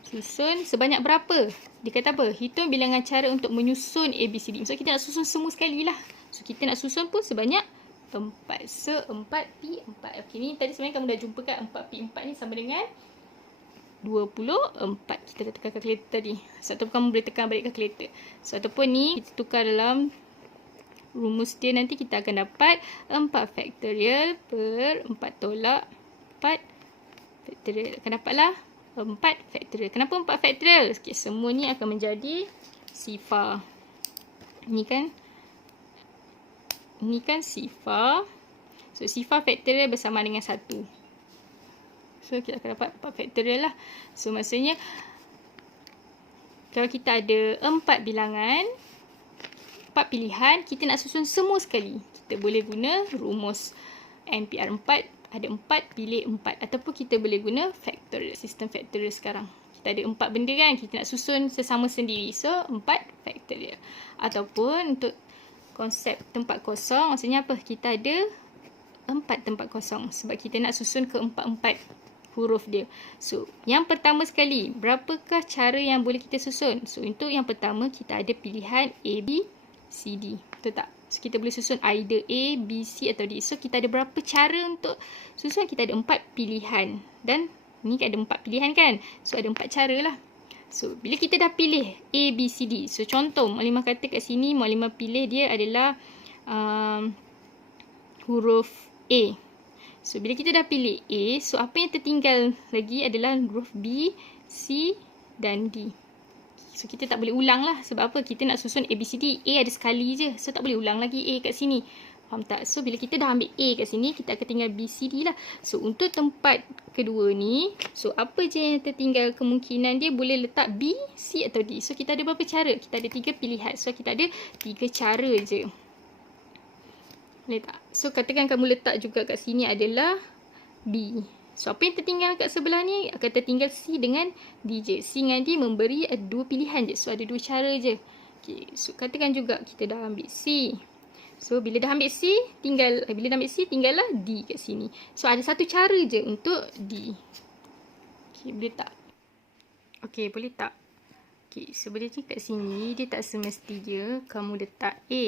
Susun sebanyak berapa? Dia kata apa? Hitung bilangan cara untuk menyusun ABCD. Maksud kita nak susun semua sekali lah. So, kita nak susun pun sebanyak 4. So, 4P4. Okey, ni tadi sebenarnya kamu dah jumpa kan 4P4 ni sama dengan 24. Kita dah tekan kalkulator tadi. So, ataupun kamu boleh tekan balik kalkulator. So, ataupun ni kita tukar dalam rumus dia, nanti kita akan dapat 4 faktorial per 4 tolak 4 faktorial. Akan dapatlah 4 faktorial. Kenapa 4 faktorial? Okay, semua ni akan menjadi sifar. Ni kan sifar. So, sifar faktorial bersama dengan 1. So, kita akan dapat 4 faktorial lah. So, maksudnya kalau kita ada 4 bilangan, 4 pilihan, kita nak susun semua sekali. Kita boleh guna rumus NPR4. Ada 4, pilih 4. Ataupun kita boleh guna factorial, sistem factorial sekarang. Kita ada 4 benda kan, kita nak susun sesama sendiri. So, 4 factorial. Ataupun untuk konsep tempat kosong, maksudnya apa? Kita ada 4 tempat kosong. Sebab kita nak susun ke 4 huruf dia. So, yang pertama sekali, berapakah cara yang boleh kita susun? So, untuk yang pertama, kita ada pilihan A, B, C, D. Betul tak? So, kita boleh susun either A, B, C atau D. So, kita ada berapa cara untuk susun? Kita ada 4 pilihan. Dan ni ada 4 pilihan kan? So, ada 4 cara lah. So, bila kita dah pilih A, B, C, D. So, contoh, Muklimah kata kat sini, Muklimah pilih dia adalah huruf A. So, bila kita dah pilih A, so apa yang tertinggal lagi adalah huruf B, C dan D. So, kita tak boleh ulang lah. Sebab apa? Kita nak susun A, B, C, D. A ada sekali je. So, tak boleh ulang lagi A kat sini. Faham tak? So, bila kita dah ambil A kat sini, kita akan tinggal B, C, D lah. So, untuk tempat kedua ni, so apa je yang tertinggal kemungkinan dia boleh letak B, C atau D. So, kita ada berapa cara? Kita ada 3 pilihan. So, kita ada 3 cara je. Boleh tak? So, katakan kamu letak juga kat sini adalah B. So, apa yang tertinggal kat sebelah ni akan tertinggal C dengan D je. C dengan D memberi 2 pilihan je. So, ada 2 cara je. Okay. So, katakan juga kita dah ambil C. So, bila dah ambil C, tinggallah D kat sini. So, ada 1 cara je untuk D. Okay, boleh tak? Okay, boleh tak? Okay, sebenarnya kat sini, dia tak semestinya kamu letak A.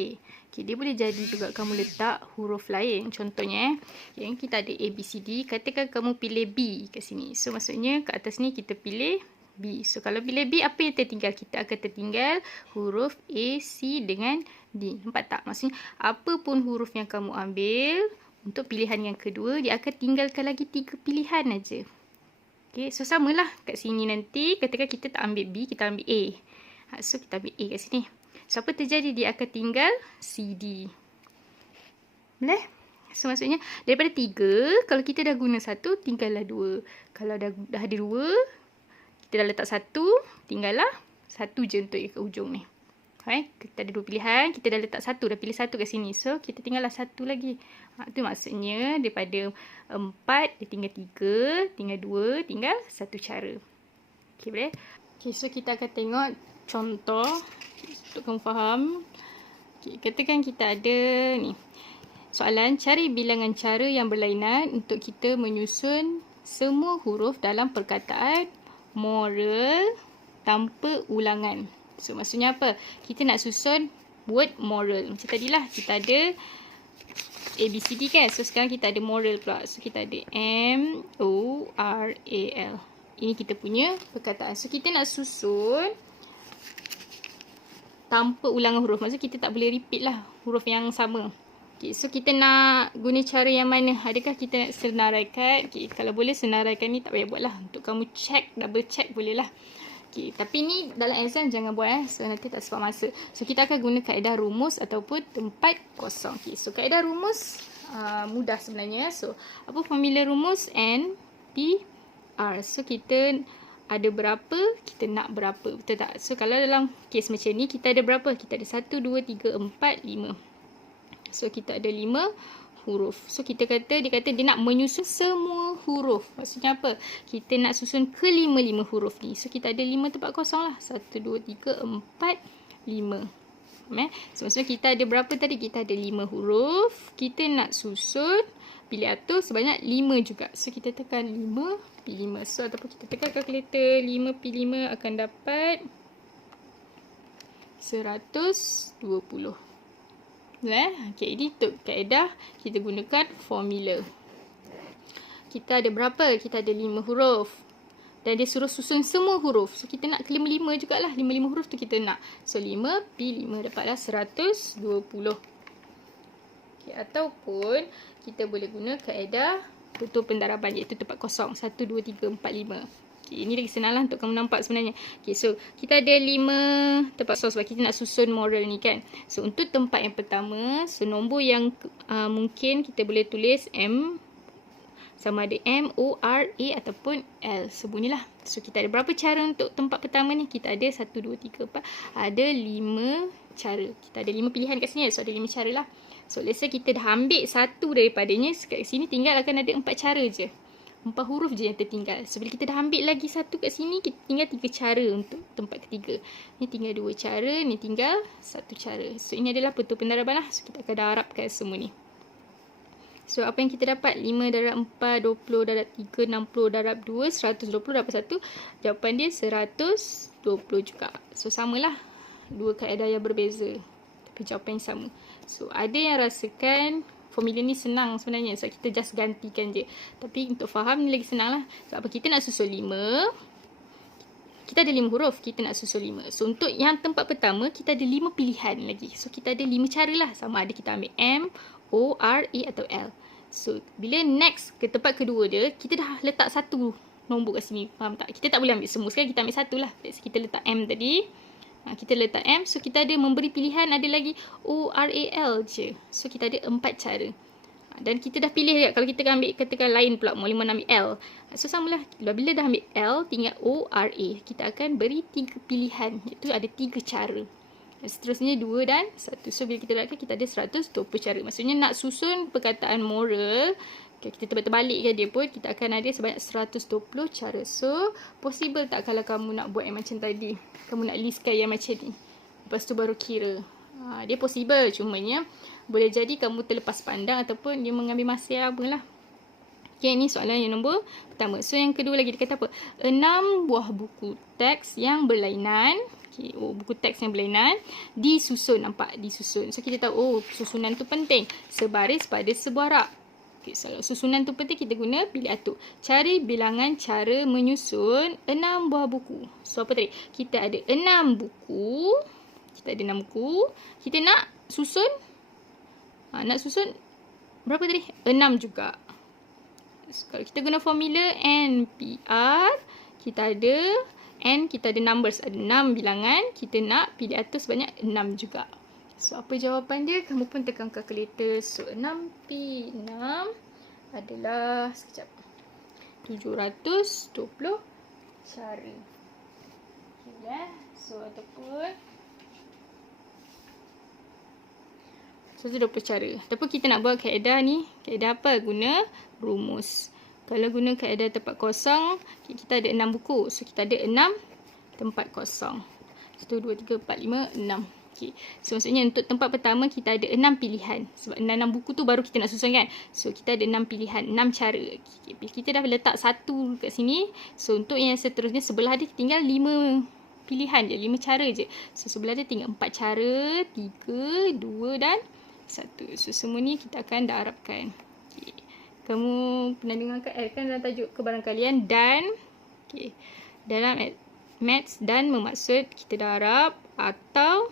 Okay, dia boleh jadi juga kamu letak huruf lain. Contohnya, okay, kita ada A, B, C, D. Katakan kamu pilih B kat sini. So, maksudnya kat atas ni kita pilih B. So, kalau pilih B, apa yang tertinggal? Kita akan tertinggal huruf A, C dengan D. Nampak tak? Maksudnya, apa pun huruf yang kamu ambil, untuk pilihan yang kedua, dia akan tinggalkan lagi 3 pilihan aja. Okay, so samalah kat sini nanti. Katakan kita tak ambil B, kita ambil A. So, kita ambil A kat sini. So, apa terjadi? Dia akan tinggal C, D. Boleh? So, maksudnya, daripada 3, kalau kita dah guna 1, tinggallah 2. Kalau dah ada 2, kita dah letak 1, tinggallah 1 je untuk ke ujung ni. Okay, kita ada 2 pilihan, kita dah letak 1, dah pilih 1 kat sini. So, kita tinggallah 1 lagi. Itu maksudnya daripada 4, dia tinggal 3, tinggal 2, tinggal 1 cara. Okay, boleh? Okay, so kita akan tengok contoh untuk kamu faham. Okay, katakan kita ada ni. Soalan, cari bilangan cara yang berlainan untuk kita menyusun semua huruf dalam perkataan moral tanpa ulangan. So, maksudnya apa? Kita nak susun word moral. Macam tadilah, kita ada A, B, C, D kan? So, sekarang kita ada moral pula. So, kita ada M-O-R-A-L. Ini kita punya perkataan. So, kita nak susun tanpa ulangan huruf. Maksudnya, kita tak boleh repeat lah huruf yang sama. Okay, so, kita nak guna cara yang mana? Adakah kita nak senaraikan? Okay, kalau boleh senaraikan ni tak payah buat lah. Untuk kamu check, double check boleh lah. Okay, tapi ni dalam exam jangan buat so nanti tak sempat masa. So, kita akan guna kaedah rumus ataupun tempat kosong. Okay, so kaedah rumus mudah sebenarnya. So, apa formula rumus? N, P, R. So, kita ada berapa, kita nak berapa. Betul tak? So, kalau dalam kes macam ni, kita ada berapa? Kita ada 1, 2, 3, 4, 5. So, kita ada 5 huruf. So, dia kata dia nak menyusun semua huruf. Maksudnya apa? Kita nak susun ke 5 huruf ni. So, kita ada 5 tempat kosong lah. 1, 2, 3, 4, 5. So, maksudnya kita ada berapa tadi? Kita ada 5 huruf. Kita nak susun pilih atur sebanyak 5 juga. So kita tekan 5 pilih 5. So ataupun kita tekan kalkulator 5 pilih 5 akan dapat 120. Okay, ini untuk kaedah kita gunakan formula. Kita ada berapa? Kita ada 5 huruf. Dan dia suruh susun semua huruf. So kita nak ke 5-5 jugalah. 5-5 huruf tu kita nak. So 5 pi 5 dapatlah 120. Okay, ataupun kita boleh guna kaedah tutur pendaraban iaitu tempat kosong. 1, 2, 3, 4, 5. Okay, ini lagi senang lah untuk kamu nampak sebenarnya. Okay, so kita ada 5 tempat kosong sebab kita nak susun moral ni kan. So untuk tempat yang pertama, so nombor yang mungkin kita boleh tulis M sama ada M, O, R, A ataupun L. So bunyilah. So kita ada berapa cara untuk tempat pertama ni? Kita ada 1, 2, 3, 4. Ada 5 cara. Kita ada 5 pilihan kat sini. So ada 5 cara lah. So let's say kita dah ambil satu daripadanya. Kat sini tinggal akan ada 4 cara je. 4 huruf je yang tertinggal. So bila kita dah ambil lagi satu kat sini, kita tinggal 3 cara untuk tempat ketiga. Ni tinggal 2 cara. Ni tinggal 1 cara. So ini adalah tutur pendaraban lah. So kita akan darabkan semua ni. So, apa yang kita dapat? 5 darab 4, 20 darab 3, 60 darab 2, 120 dapat 1. Jawapan dia 120 juga. So, samalah. Dua kaedah yang berbeza. Tapi jawapan yang sama. So, ada yang rasakan formula ni senang sebenarnya. So, kita just gantikan je. Tapi untuk faham ni lagi senang lah. So, apa kita nak susun 5. Kita ada 5 huruf. Kita nak susun 5. So, untuk yang tempat pertama, kita ada 5 pilihan lagi. So, kita ada 5 cara lah. Sama ada kita ambil M, O, R, A atau L. So, bila next ke tempat kedua dia, kita dah letak satu nombor kat sini. Faham tak? Kita tak boleh ambil semua. Sekarang kita ambil satu lah. Kita letak M tadi. Kita letak M. So, kita ada memberi pilihan. Ada lagi O, R, A, L je. So, kita ada 4 cara. Dan kita dah pilih je. Kalau kita ambil katakan lain pula. Boleh mana ambil L. So, samalah. Bila dah ambil L, tinggal O, R, A. Kita akan beri 3 pilihan. Iaitu ada 3 cara. Seterusnya 2 dan 1. So, bila kita lihatkan, kita ada 120 cara. Maksudnya, nak susun perkataan moral, kita terbalikkan dia pun, kita akan ada sebanyak 120 cara. So, possible tak kalau kamu nak buat yang macam tadi? Kamu nak listkan yang macam ni. Lepas tu baru kira. Dia possible. Cumanya, boleh jadi kamu terlepas pandang ataupun dia mengambil masa yang lama lah. Okay, ni soalan yang nombor pertama. So, yang kedua lagi, dia kata apa? 6 buah buku teks yang berlainan. Okay, buku teks yang berlainan disusun, nampak disusun. So kita tahu susunan tu penting, sebaris pada sebuah rak. Okay, so susunan tu penting, kita guna pilih atur. Cari bilangan cara menyusun 6 buah buku. So apa tadi? Kita ada 6 buku. Kita ada 6 buku. Kita nak susun nak susun berapa tadi? 6 juga. So, kalau kita guna formula NPR, kita ada N, kita ada numbers, ada 6 bilangan. Kita nak pilih atur sebanyak 6 juga. So, apa jawapan dia? Kamu pun tekan kalkulator. So, 6P6 adalah, sekejap, 720 cara. Okay, so, ataupun 120 cara. Ataupun kita nak buat kaedah ni. Kaedah apa? Guna rumus. Kalau guna kaedah tempat kosong, kita ada 6 buku. So, kita ada 6 tempat kosong. 1, 2, 3, 4, 5, 6. Okay. So, maksudnya untuk tempat pertama, kita ada 6 pilihan. Sebab 6 buku tu baru kita nak susun kan. So, kita ada 6 pilihan, 6 cara. Okay. Kita dah letak satu kat sini. So, untuk yang seterusnya, sebelah dia tinggal 5 pilihan je. 5 cara je. So, sebelah dia tinggal 4 cara, 3, 2 dan 1. So, semua ni kita akan darabkan. Okay. Kamu pernah dengar kan dalam tajuk kebaran kalian dan dalam maths dan bermaksud kita darab atau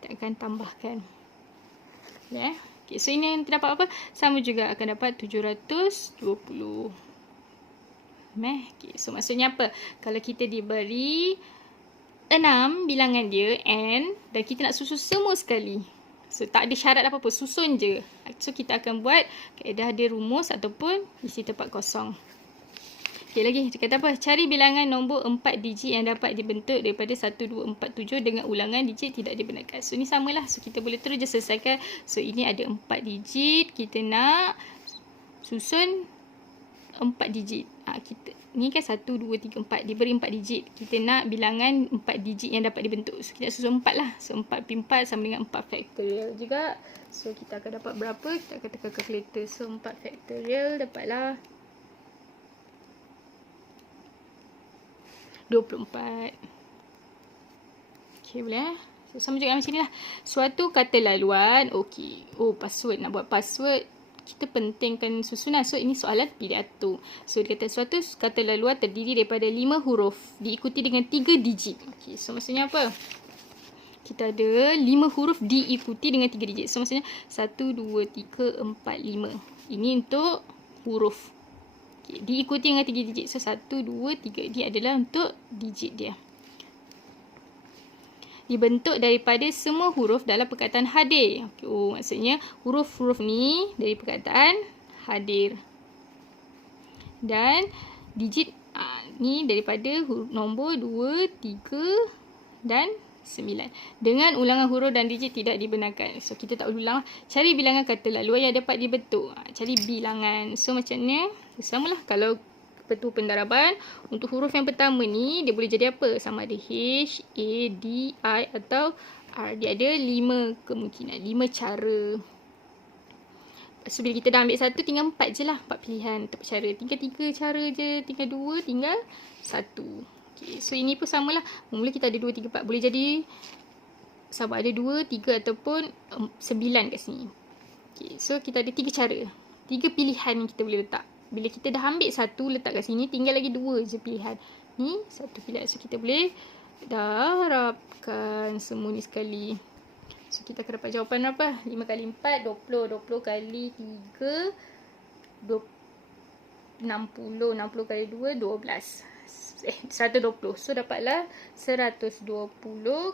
kita akan tambahkan. Okay, so ini yang terdapat apa? Sama juga akan dapat 720. Okay, so maksudnya apa? Kalau kita diberi 6 bilangan dia N dan kita nak susun semua sekali. So, tak ada syarat apa-apa. Susun je. So, kita akan buat kaedah dia rumus ataupun isi tempat kosong. Okay, lagi. Dia kata apa? Cari bilangan nombor 4 digit yang dapat dibentuk daripada 1, 2, 4, 7 dengan ulangan digit tidak dibenarkan. So, ni samalah. So, kita boleh terus je selesaikan. So, ini ada 4 digit. Kita nak susun 4 digit. Kita ni kan 1, 2, 3, 4. Diberi 4 digit. Kita nak bilangan 4 digit yang dapat dibentuk. So, kita susun 4 lah. So, 4 pi 4 sama dengan 4 factorial juga. So, kita akan dapat berapa? Kita akan tekan calculator. So, 4 factorial dapatlah 24. Okay, boleh So, sama juga macam ni lah. Suatu kata laluan. Okay. Oh, password. Nak buat password. Kita pentingkan susunan. So, ini soalan pidato. So, dia kata suatu kata laluan terdiri daripada 5 huruf. Diikuti dengan 3 digit. Okay. So, maksudnya apa? Kita ada 5 huruf diikuti dengan 3 digit. So, maksudnya 1, 2, 3, 4, 5. Ini untuk huruf. Okay. Diikuti dengan 3 digit. So, 1, 2, 3. Dia adalah untuk digit dia. Dibentuk daripada semua huruf dalam perkataan hadir. Okay. Oh, maksudnya huruf-huruf ni dari perkataan hadir. Dan digit ni daripada nombor 2, 3 dan 9. Dengan ulangan huruf dan digit tidak dibenarkan. So, kita tak boleh ulang. Cari bilangan kata laluan yang dapat dibentuk. Cari bilangan. So, macam ni. Samalah. Kalau bentuk pendaraban, untuk huruf yang pertama ni, dia boleh jadi apa? Sama ada H, A, D, I atau R. Dia ada 5 kemungkinan. 5 cara. So, bila kita dah ambil satu, tinggal 4 je lah. 4 pilihan untuk cara. Tinggal 3 cara je. Tinggal 2, tinggal 1. Okay. So, ini pun samalah. Mula kita ada 2, 3, 4. Boleh jadi sama ada 2, 3 ataupun 9 kat sini. Okay. So, kita ada 3 cara. 3 pilihan yang kita boleh letak. Bila kita dah ambil satu letak kat sini, tinggal lagi 2 je pilihan. Ni satu pilihan. So, kita boleh darabkan semua ni sekali. So, kita akan dapat jawapan berapa? 5 kali 4, 20. 20 kali 3, 60. 60 kali 2, 12. 120. So, dapatlah 120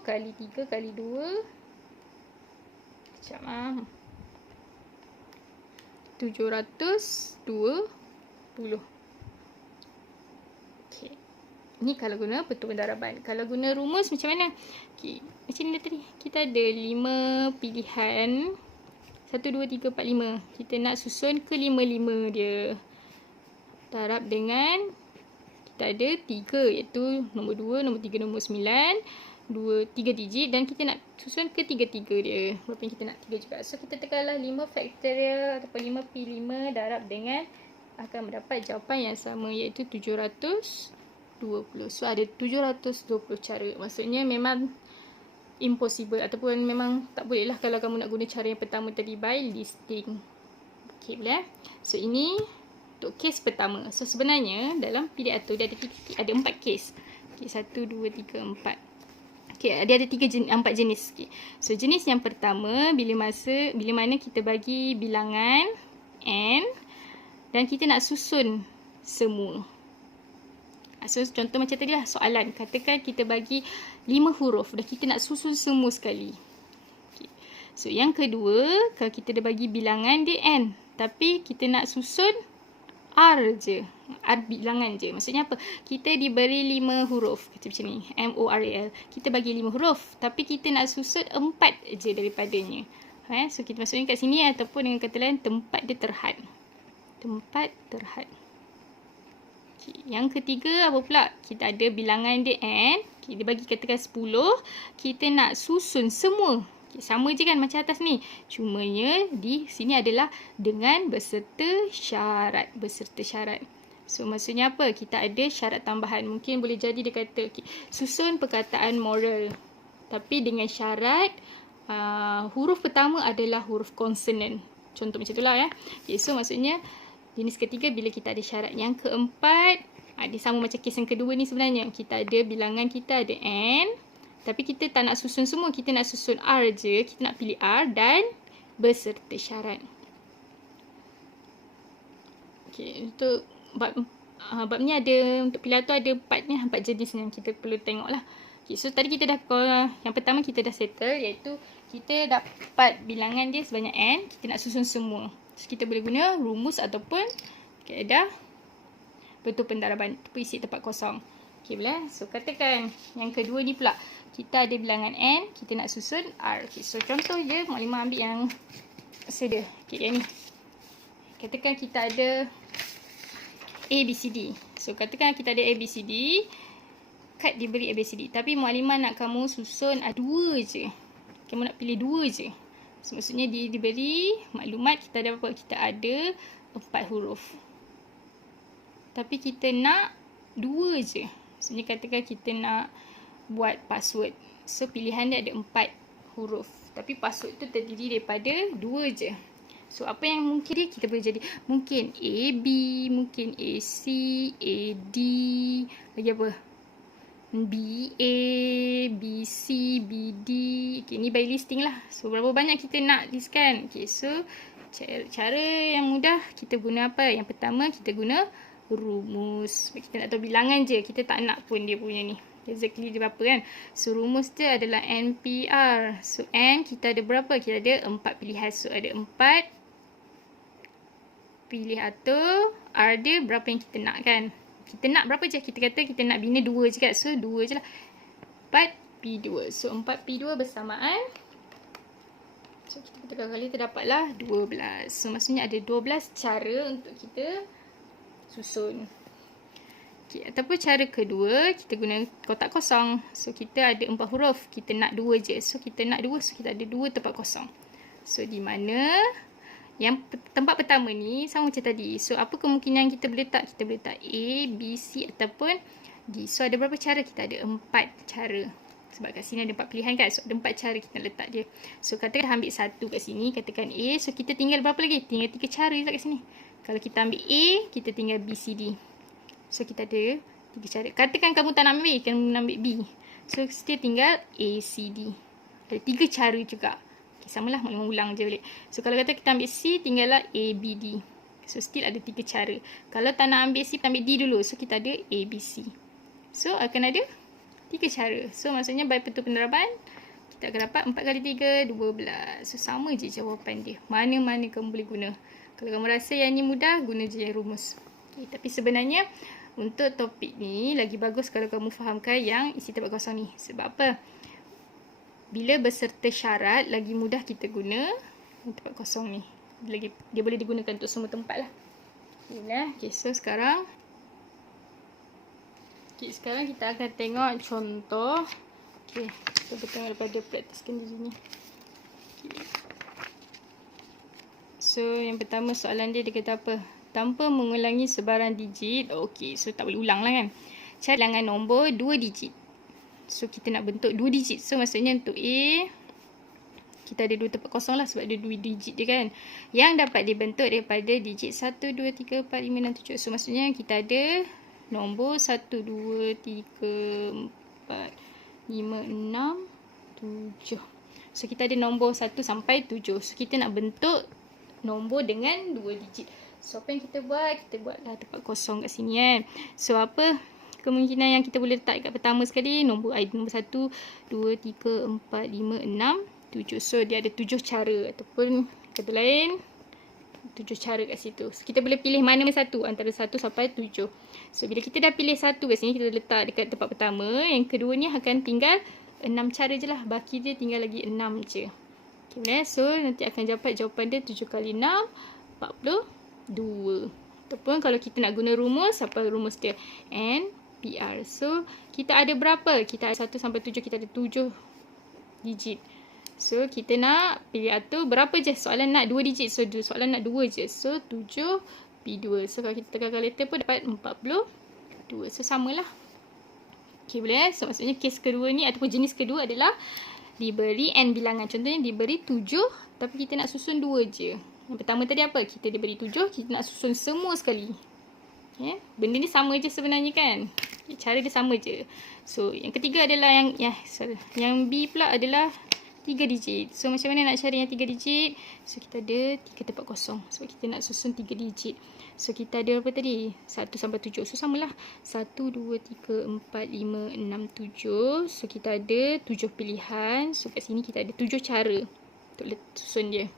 kali 3 kali 2. Macam 720. Okay. Ni kalau guna bentuk pendaraban. Kalau guna rumus macam mana? Okay. Macam ni tadi. Kita ada 5 pilihan. 1, 2, 3, 4, 5. Kita nak susun ke 5-5 dia. Darab dengan kita ada 3 iaitu nombor 2, nombor 3, nombor 9. 3 digit dan kita nak susun ke 3-3 dia. Berapa yang kita nak 3 juga. So, kita tekanlah 5 factorial ataupun 5 pi 5 darab dengan akan mendapat jawapan yang sama iaitu 720. So, ada 720 cara. Maksudnya memang impossible ataupun memang tak boleh lah kalau kamu nak guna cara yang pertama tadi by listing. Okay, boleh? So, ini untuk kes pertama. So, sebenarnya dalam pidato dia ada 4 kes. Okay, 1, 2, 3, 4. Okay, dia ada 4 jenis. Okay. So, jenis yang pertama, bila mana kita bagi bilangan N dan kita nak susun semua. So, contoh macam tadi lah soalan. Katakan kita bagi 5 huruf dan kita nak susun semua sekali. Okay. So, yang kedua, kalau kita dah bagi bilangan dia N. Tapi kita nak susun R je. R bilangan je. Maksudnya apa? Kita diberi 5 huruf. Kata macam ni. M-O-R-A-L. Kita bagi 5 huruf. Tapi kita nak susun 4 je daripadanya. So, kita masukkan kat sini ataupun dengan kata lain, tempat dia terhad. Tempat terhad. Okay. Yang ketiga, apa pula? Kita ada bilangan dia N. Okay, dia bagi katakan 10. Kita nak susun semua. Okay, sama je kan macam atas ni. Cumanya di sini adalah dengan beserta syarat. Beserta syarat. So, maksudnya apa? Kita ada syarat tambahan. Mungkin boleh jadi dia kata, okay, susun perkataan moral. Tapi dengan syarat, huruf pertama adalah huruf konsonan. Contoh macam itulah ya. Okay, so, maksudnya jenis ketiga bila kita ada syarat. Yang keempat, dia sama macam kes yang kedua ni sebenarnya. Kita ada bilangan kita ada N. Tapi kita tak nak susun semua. Kita nak susun R je. Kita nak pilih R dan beserta syarat. Okay, untuk bab ni ada, untuk pidato ada 4 jenis yang kita perlu tengok lah. Okay, so tadi kita dah, yang pertama kita dah settle iaitu kita dapat bilangan dia sebanyak N. Kita nak susun semua. So, kita boleh guna rumus ataupun kaedah bentuk pendaraban. Isi tempat kosong. Okay, boleh? So, katakan yang kedua ni pula. Kita ada bilangan N. Kita nak susun R. Okay, so, contoh je. Maklimah ambil yang sedia. Okay, yang ni. Katakan kita ada A, B, C, D. So, katakan kita ada A, B, C, D. Kad diberi A, B, C, D. Tapi Mualimah nak kamu susun ada 2 je. Kamu nak pilih 2 je. So, maksudnya diberi maklumat kita ada apa? Kita ada 4 huruf. Tapi kita nak 2 je. Maksudnya katakan kita nak buat password. So, pilihan dia ada 4 huruf. Tapi password tu terdiri daripada 2 je. So, apa yang mungkin dia? Kita boleh jadi mungkin AB, mungkin AC, AD, lagi apa? BA, BC, BD. Okay, ni by listing lah. So, berapa banyak kita nak list kan? Okay, so cara yang mudah kita guna apa? Yang pertama kita guna rumus. Kita nak tahu bilangan je. Kita tak nak pun dia punya ni. Exactly dia berapa kan? So, rumus dia adalah NPR. So, N kita ada berapa? Kita ada 4 pilihan. So, ada 4 pilih atau R dia berapa yang kita nak kan? Kita nak berapa je? Kita kata kita nak bina 2 je kan? So, 2 je lah. 4P2. So, 4P2 bersamaan. So, kita tekan kali terdapatlah 12. So, maksudnya ada 12 cara untuk kita susun. Okay, ataupun cara kedua, kita guna kotak kosong. So, kita ada 4 huruf. Kita nak 2 je. So, kita nak 2. So, kita ada 2 tempat kosong. So, di mana yang tempat pertama ni sama macam tadi. So, apa kemungkinan kita boleh letak? Kita boleh letak A, B, C ataupun D. So, ada berapa cara? Kita ada 4 cara. Sebab kat sini ada 4 pilihan kan? So, ada 4 cara kita letak dia. So, katakan ambil 1 kat sini. Katakan A. So, kita tinggal berapa lagi? Tinggal 3 cara je kat sini. Kalau kita ambil A, kita tinggal B, C, D. So, kita ada 3 cara. Katakan kamu tak nak ambil A, kamu nak ambil B. So, still tinggal A, C, D. Ada 3 cara juga. Samalah, maknanya ulang je balik. So, kalau kata kita ambil C, tinggallah A, B, D. So, still ada 3 cara. Kalau tak nak ambil C, kita ambil D dulu. So, kita ada A, B, C. So, akan ada 3 cara. So, maksudnya by bentuk penerapan, kita akan dapat 4 kali 3, 12. So, sama je jawapan dia. Mana-mana kamu boleh guna. Kalau kamu rasa yang ni mudah, guna je yang rumus. Okay, tapi sebenarnya, untuk topik ni, lagi bagus kalau kamu fahamkan yang isi tempat kosong ni. Sebab apa? Bila berserta syarat, lagi mudah kita guna tempat kosong ni. Dia boleh digunakan untuk semua tempat lah. Okay, so sekarang kita akan tengok contoh. Okay, so kita tengok daripada praktiskan di sini. Okay. So, yang pertama soalan dia kata apa? Tanpa mengulangi sebarang digit. Okay, so tak boleh ulang lah kan. Cari bilangan nombor 2 digit. So, kita nak bentuk 2 digit. So, maksudnya untuk A, kita ada 2 tempat kosong lah sebab ada 2 digit je kan. Yang dapat dibentuk daripada digit 1, 2, 3, 4, 5, 6, 7. So, maksudnya kita ada nombor 1, 2, 3, 4, 5, 6, 7. So, kita ada nombor 1 sampai 7. So, kita nak bentuk nombor dengan 2 digit. So, apa yang kita buat? Kita buatlah tempat kosong kat sini kan. So, apa kemungkinan yang kita boleh letak kat pertama sekali? Nombor 1, 2, 3, 4, 5, 6, 7. So, dia ada 7 cara ataupun kata lain 7 cara kat situ. So, kita boleh pilih mana satu antara 1 sampai 7. So, bila kita dah pilih 1 kat sini, kita letak dekat tempat pertama. Yang kedua ni akan tinggal 6 cara je lah. Baki dia tinggal lagi 6 je. Okay, so, nanti akan dapat jawapan dia 7 kali 6, 42. Ataupun kalau kita nak guna rumus, apa rumus dia? NPR. So, kita ada berapa? Kita ada 1 sampai 7. Kita ada 7 digit. So, kita nak pilih atau berapa je? Soalan nak 2 digit. So, soalan nak 2 je. So, 7P2. So, kalau kita tekan kalkulator pun dapat 42. So, samalah. Okay, boleh? So, maksudnya kes kedua ni ataupun jenis kedua adalah diberi N bilangan. Contohnya diberi 7 tapi kita nak susun 2 je. Yang pertama tadi apa? Kita diberi 7, kita nak susun semua sekali. Okay. Benda ni sama je sebenarnya kan? Okay, cara dia sama je. So, yang ketiga adalah yang B pula adalah 3 digit. So, macam mana nak cari yang 3 digit? So, kita ada 3 tempat kosong. So, kita nak susun 3 digit. So, kita ada apa tadi? 1 sampai 7. So, samalah. 1, 2, 3, 4, 5, 6, 7. So, kita ada 7 pilihan. So, kat sini kita ada 7 cara untuk susun dia.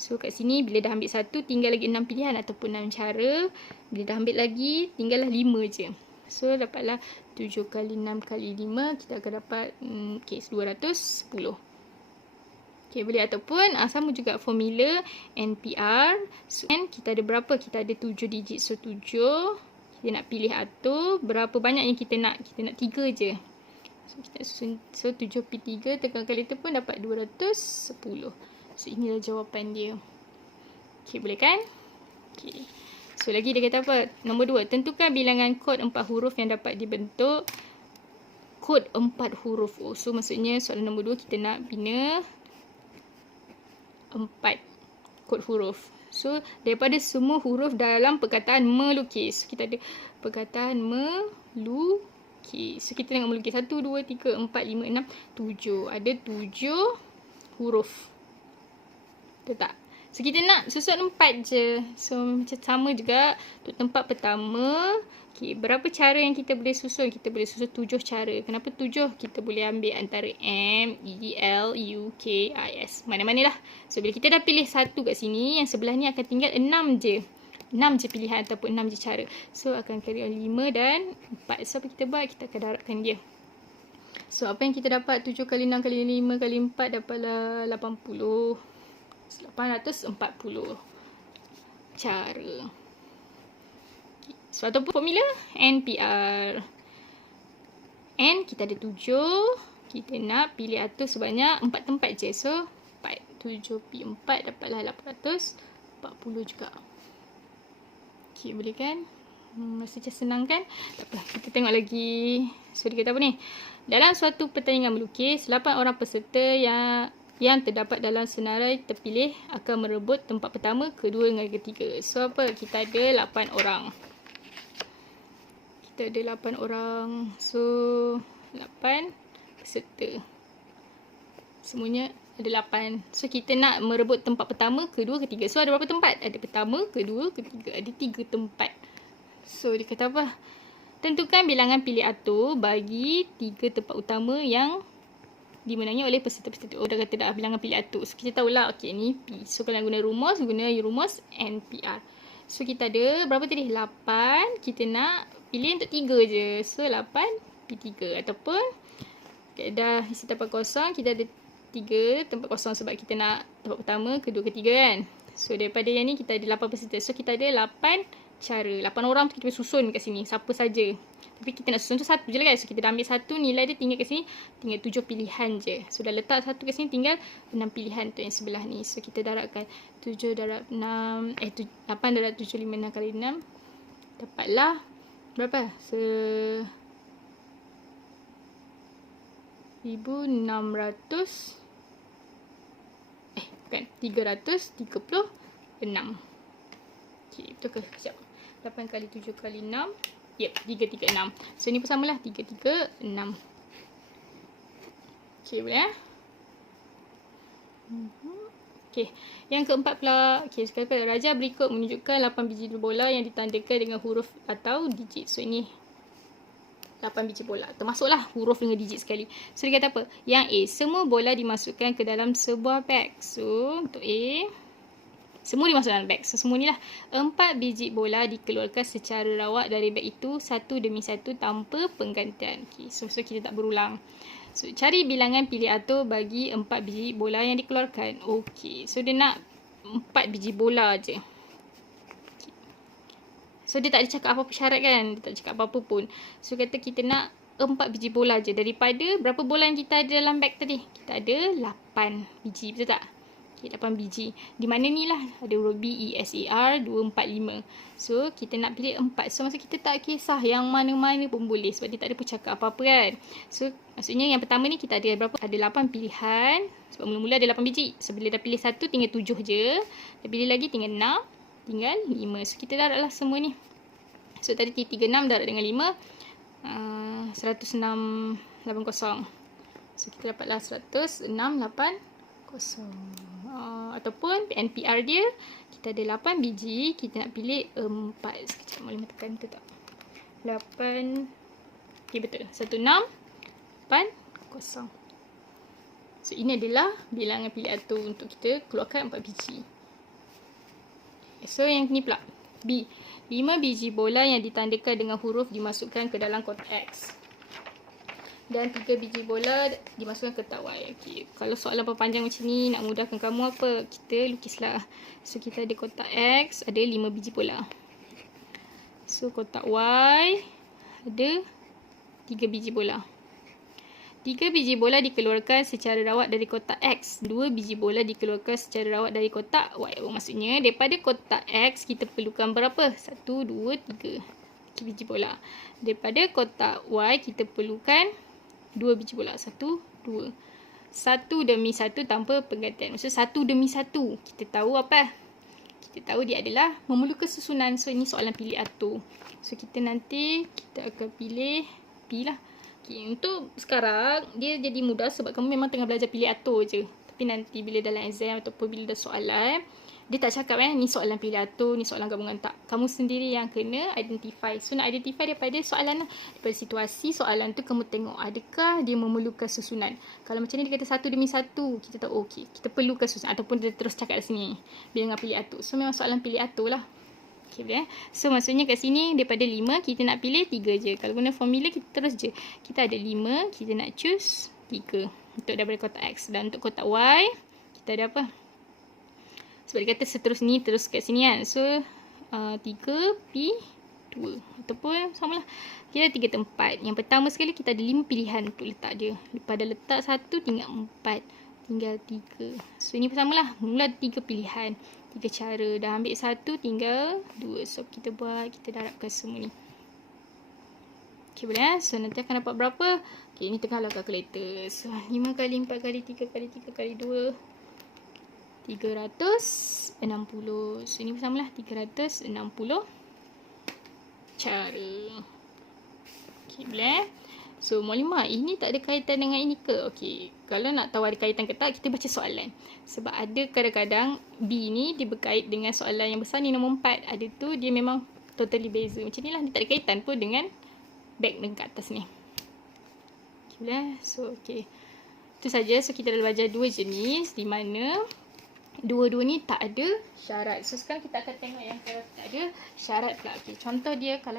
So, kat sini bila dah ambil 1, tinggal lagi 6 pilihan ataupun 6 cara. Bila dah ambil lagi, tinggallah 5 je. So, dapatlah 7 kali 6 kali 5. Kita akan dapat 210. Okay, boleh ataupun sama juga formula NPR. So, kita ada berapa? Kita ada 7 digit. So, 7 Kita nak pilih atur. Berapa banyak yang kita nak? Kita nak 3 je. So, kita susun. So, 7/3 tekan kali tu pun dapat 210. So, inilah jawapan dia. Okay, boleh kan? Okay. So, lagi dia kata apa? Nombor 2. Tentukan bilangan kod 4 huruf yang dapat dibentuk. Kod 4 huruf. Oh, so, maksudnya soalan nombor 2 kita nak bina 4 kod huruf. So, daripada semua huruf dalam perkataan melukis. So, kita ada perkataan melukis. So, kita tengok melukis. 1, 2, 3, 4, 5, 6, 7. Ada 7 huruf. Betul tak? So, kita nak susun 4 je. So, macam sama juga untuk tempat pertama. Okay, berapa cara yang kita boleh susun? Kita boleh susun 7 cara. Kenapa 7? Kita boleh ambil antara M, E, L, U, K, I, S. Mana-mana lah. So, bila kita dah pilih 1 kat sini, yang sebelah ni akan tinggal 6 je. 6 je pilihan ataupun 6 je cara. So, akan carry on 5 dan 4. So, apa kita buat? Kita akan darabkan dia. So, apa yang kita dapat? 7 kali 6 kali 5 kali 4 dapatlah 80. 840 cara. So, ataupun formula NPR. N kita ada 7. Kita nak pilih atur sebanyak 4 tempat je. So, 4. 7/4 dapatlah 840 juga. Okay, boleh kan? Rasa macam senang kan? Tak apa, kita tengok lagi. So, dia kata apa ni? Dalam suatu pertandingan melukis, 8 orang peserta yang terdapat dalam senarai terpilih akan merebut tempat pertama, kedua dan ketiga. So, apa? Kita ada 8 orang. Kita ada 8 orang. So, 8 peserta. Semuanya ada 8. So, kita nak merebut tempat pertama, kedua, ketiga. So, ada berapa tempat? Ada pertama, kedua, ketiga. Ada 3 tempat. So, dia kata apa? Tentukan bilangan pilih atur bagi 3 tempat utama yang dimenangi oleh peserta-peserta. Oh, dah kata dah bilangan pilih atur. So, kita tahulah, okey, ni P. So, kalau guna rumus NPR. So, kita ada berapa tadi? 8. Kita nak pilih untuk 3 je. So, 8/3. Ataupun, okay, dah isi tempat kosong. Kita ada 3 tempat kosong sebab kita nak tempat pertama, kedua, ketiga kan. So, daripada yang ni kita ada 8 peserta. So, kita ada 8 cara. 8 orang tu kita boleh susun kat sini. Siapa saja. Tapi kita nak susun tu 1 je lah guys. So, kita dah ambil 1. Nilai dia tinggal kat sini. Tinggal 7 pilihan je. So, dah letak 1 kat sini. Tinggal 6 pilihan tu yang sebelah ni. So, kita darabkan 7 darab 6. 8 darab 7, 5, 6 kali 6. Dapatlah berapa? 1,600. Bukan. 336. Okay, betul ke? Sekejap. 8 kali 7 kali 6. Yep, 336. So, ni pun samalah. 336. Okay, boleh eh? Okay, yang keempat pula. Okay, sekarang raja berikut menunjukkan 8 biji bola yang ditandakan dengan huruf atau digit. So, ini 8 biji bola. Termasuklah huruf dengan digit sekali. So, dia kata apa? Yang A, semua bola dimasukkan ke dalam sebuah beg. So, untuk A, semua dimasukkan dalam beg. So, semua ni lah. 4 biji bola dikeluarkan secara rawat dari beg itu, satu demi satu tanpa penggantian. Okay, so kita tak berulang. So, cari bilangan pilih atur bagi 4 biji bola yang dikeluarkan. Okay, so dia nak 4 biji bola je. Okay. So, dia tak ada cakap apa-apa syarat kan? Dia tak cakap apa-apa pun. So, kata kita nak 4 biji bola je. Daripada berapa bola yang kita ada dalam beg tadi? Kita ada 8 biji, betul tak? Okay, 8 biji. Di mana ni lah? Ada huruf B, E, S, A, R, 2, 4, 5. So, kita nak pilih 4. So, maksud kita tak kisah yang mana-mana pun boleh. Sebab dia tak ada pun cakap apa-apa kan. So, maksudnya yang pertama ni kita ada berapa? Ada 8 pilihan. Sebab mula-mula ada 8 biji. So, bila dah pilih 1, tinggal 7 je. Dah pilih lagi, tinggal 6. Tinggal 5. So, kita darab lah semua ni. So, tadi 36 darab dengan 5. 10680. So, kita dapatlah 10680. Ataupun NPR dia, kita ada 8 biji. Kita nak pilih 4. Sekejap, boleh tekan betul tak? 8. Okay, betul. 10680. So, ini adalah bilangan pilih atur untuk kita keluarkan 4 biji. So, yang ni pula B. 5 biji bola yang ditandakan dengan huruf dimasukkan ke dalam kotak X. Dan 3 biji bola dimasukkan ke kotak Y. Okay. Kalau soalan panjang macam ni, nak mudahkan kamu apa? Kita lukislah. So, kita ada kotak X, ada 5 biji bola. So kotak Y ada 3 biji bola. 3 biji bola dikeluarkan secara rawat dari kotak X. 2 biji bola dikeluarkan secara rawat dari kotak Y. Maksudnya daripada kotak X kita perlukan berapa? 1, 2, 3 biji bola. Daripada kotak Y kita perlukan 2 biji bola. 1, 2. 1 demi 1 tanpa penggantian. Maksudnya 1 demi 1. Kita tahu apa? Kita tahu dia adalah memerlukan susunan. So ini soalan pilih atur. So kita nanti kita akan pilih B lah. Okay, untuk sekarang dia jadi mudah sebab kamu memang tengah belajar pilih atur je. Tapi nanti bila dalam exam ataupun bila dah soalan, dia tak cakap ni soalan pilih atur, ni soalan gabungan, tak. Kamu sendiri yang kena identify. So nak identify daripada soalan, daripada situasi soalan tu kamu tengok adakah dia memerlukan susunan. Kalau macam ni dia kata 1 demi 1, kita tahu okey, kita perlukan susunan ataupun dia terus cakap kat sini bila dengan pilih atur. So memang soalan pilih atur lah. Okay, boleh. So maksudnya kat sini daripada 5 kita nak pilih 3 je. Kalau guna formula kita terus je. Kita ada 5, kita nak choose 3 untuk daripada kotak X. Dan untuk kotak Y kita ada apa? Sebab dia kata seterus ni terus kat sini kan. So 3 P 2 ataupun samalah. Kita ada 3 tempat. Yang pertama sekali kita ada 5 pilihan untuk letak dia. Pada letak 1 tinggal 4. Tinggal 3. So ini samalah. Mula 3 pilihan. 3 cara. Dah ambil 1 tinggal 2. So kita buat, kita darabkan semua ni. Okay, boleh. So nanti akan dapat berapa? Okay, ini tengahlah kalkulator. So 5 kali 4 kali 3 kali 3 kali 2 360. So ini bersamalah 360 cara. Okay, boleh. So Mualimah, ini tak ada kaitan dengan ini ke? Okey, kalau nak tahu ada kaitan ke tak, kita baca soalan. Sebab ada kadang-kadang B ni dia berkait dengan soalan yang besar ni nombor 4. Ada tu dia memang totally beza. Macam ni lah, dia tak ada kaitan pun dengan back dekat atas ni. Okay, boleh. So okey, itu saja. So kita dah belajar 2 jenis di mana dua-dua ni tak ada syarat. So sekarang kita akan tengok yang kalau tak ada syarat pula. Okey, contoh dia kalau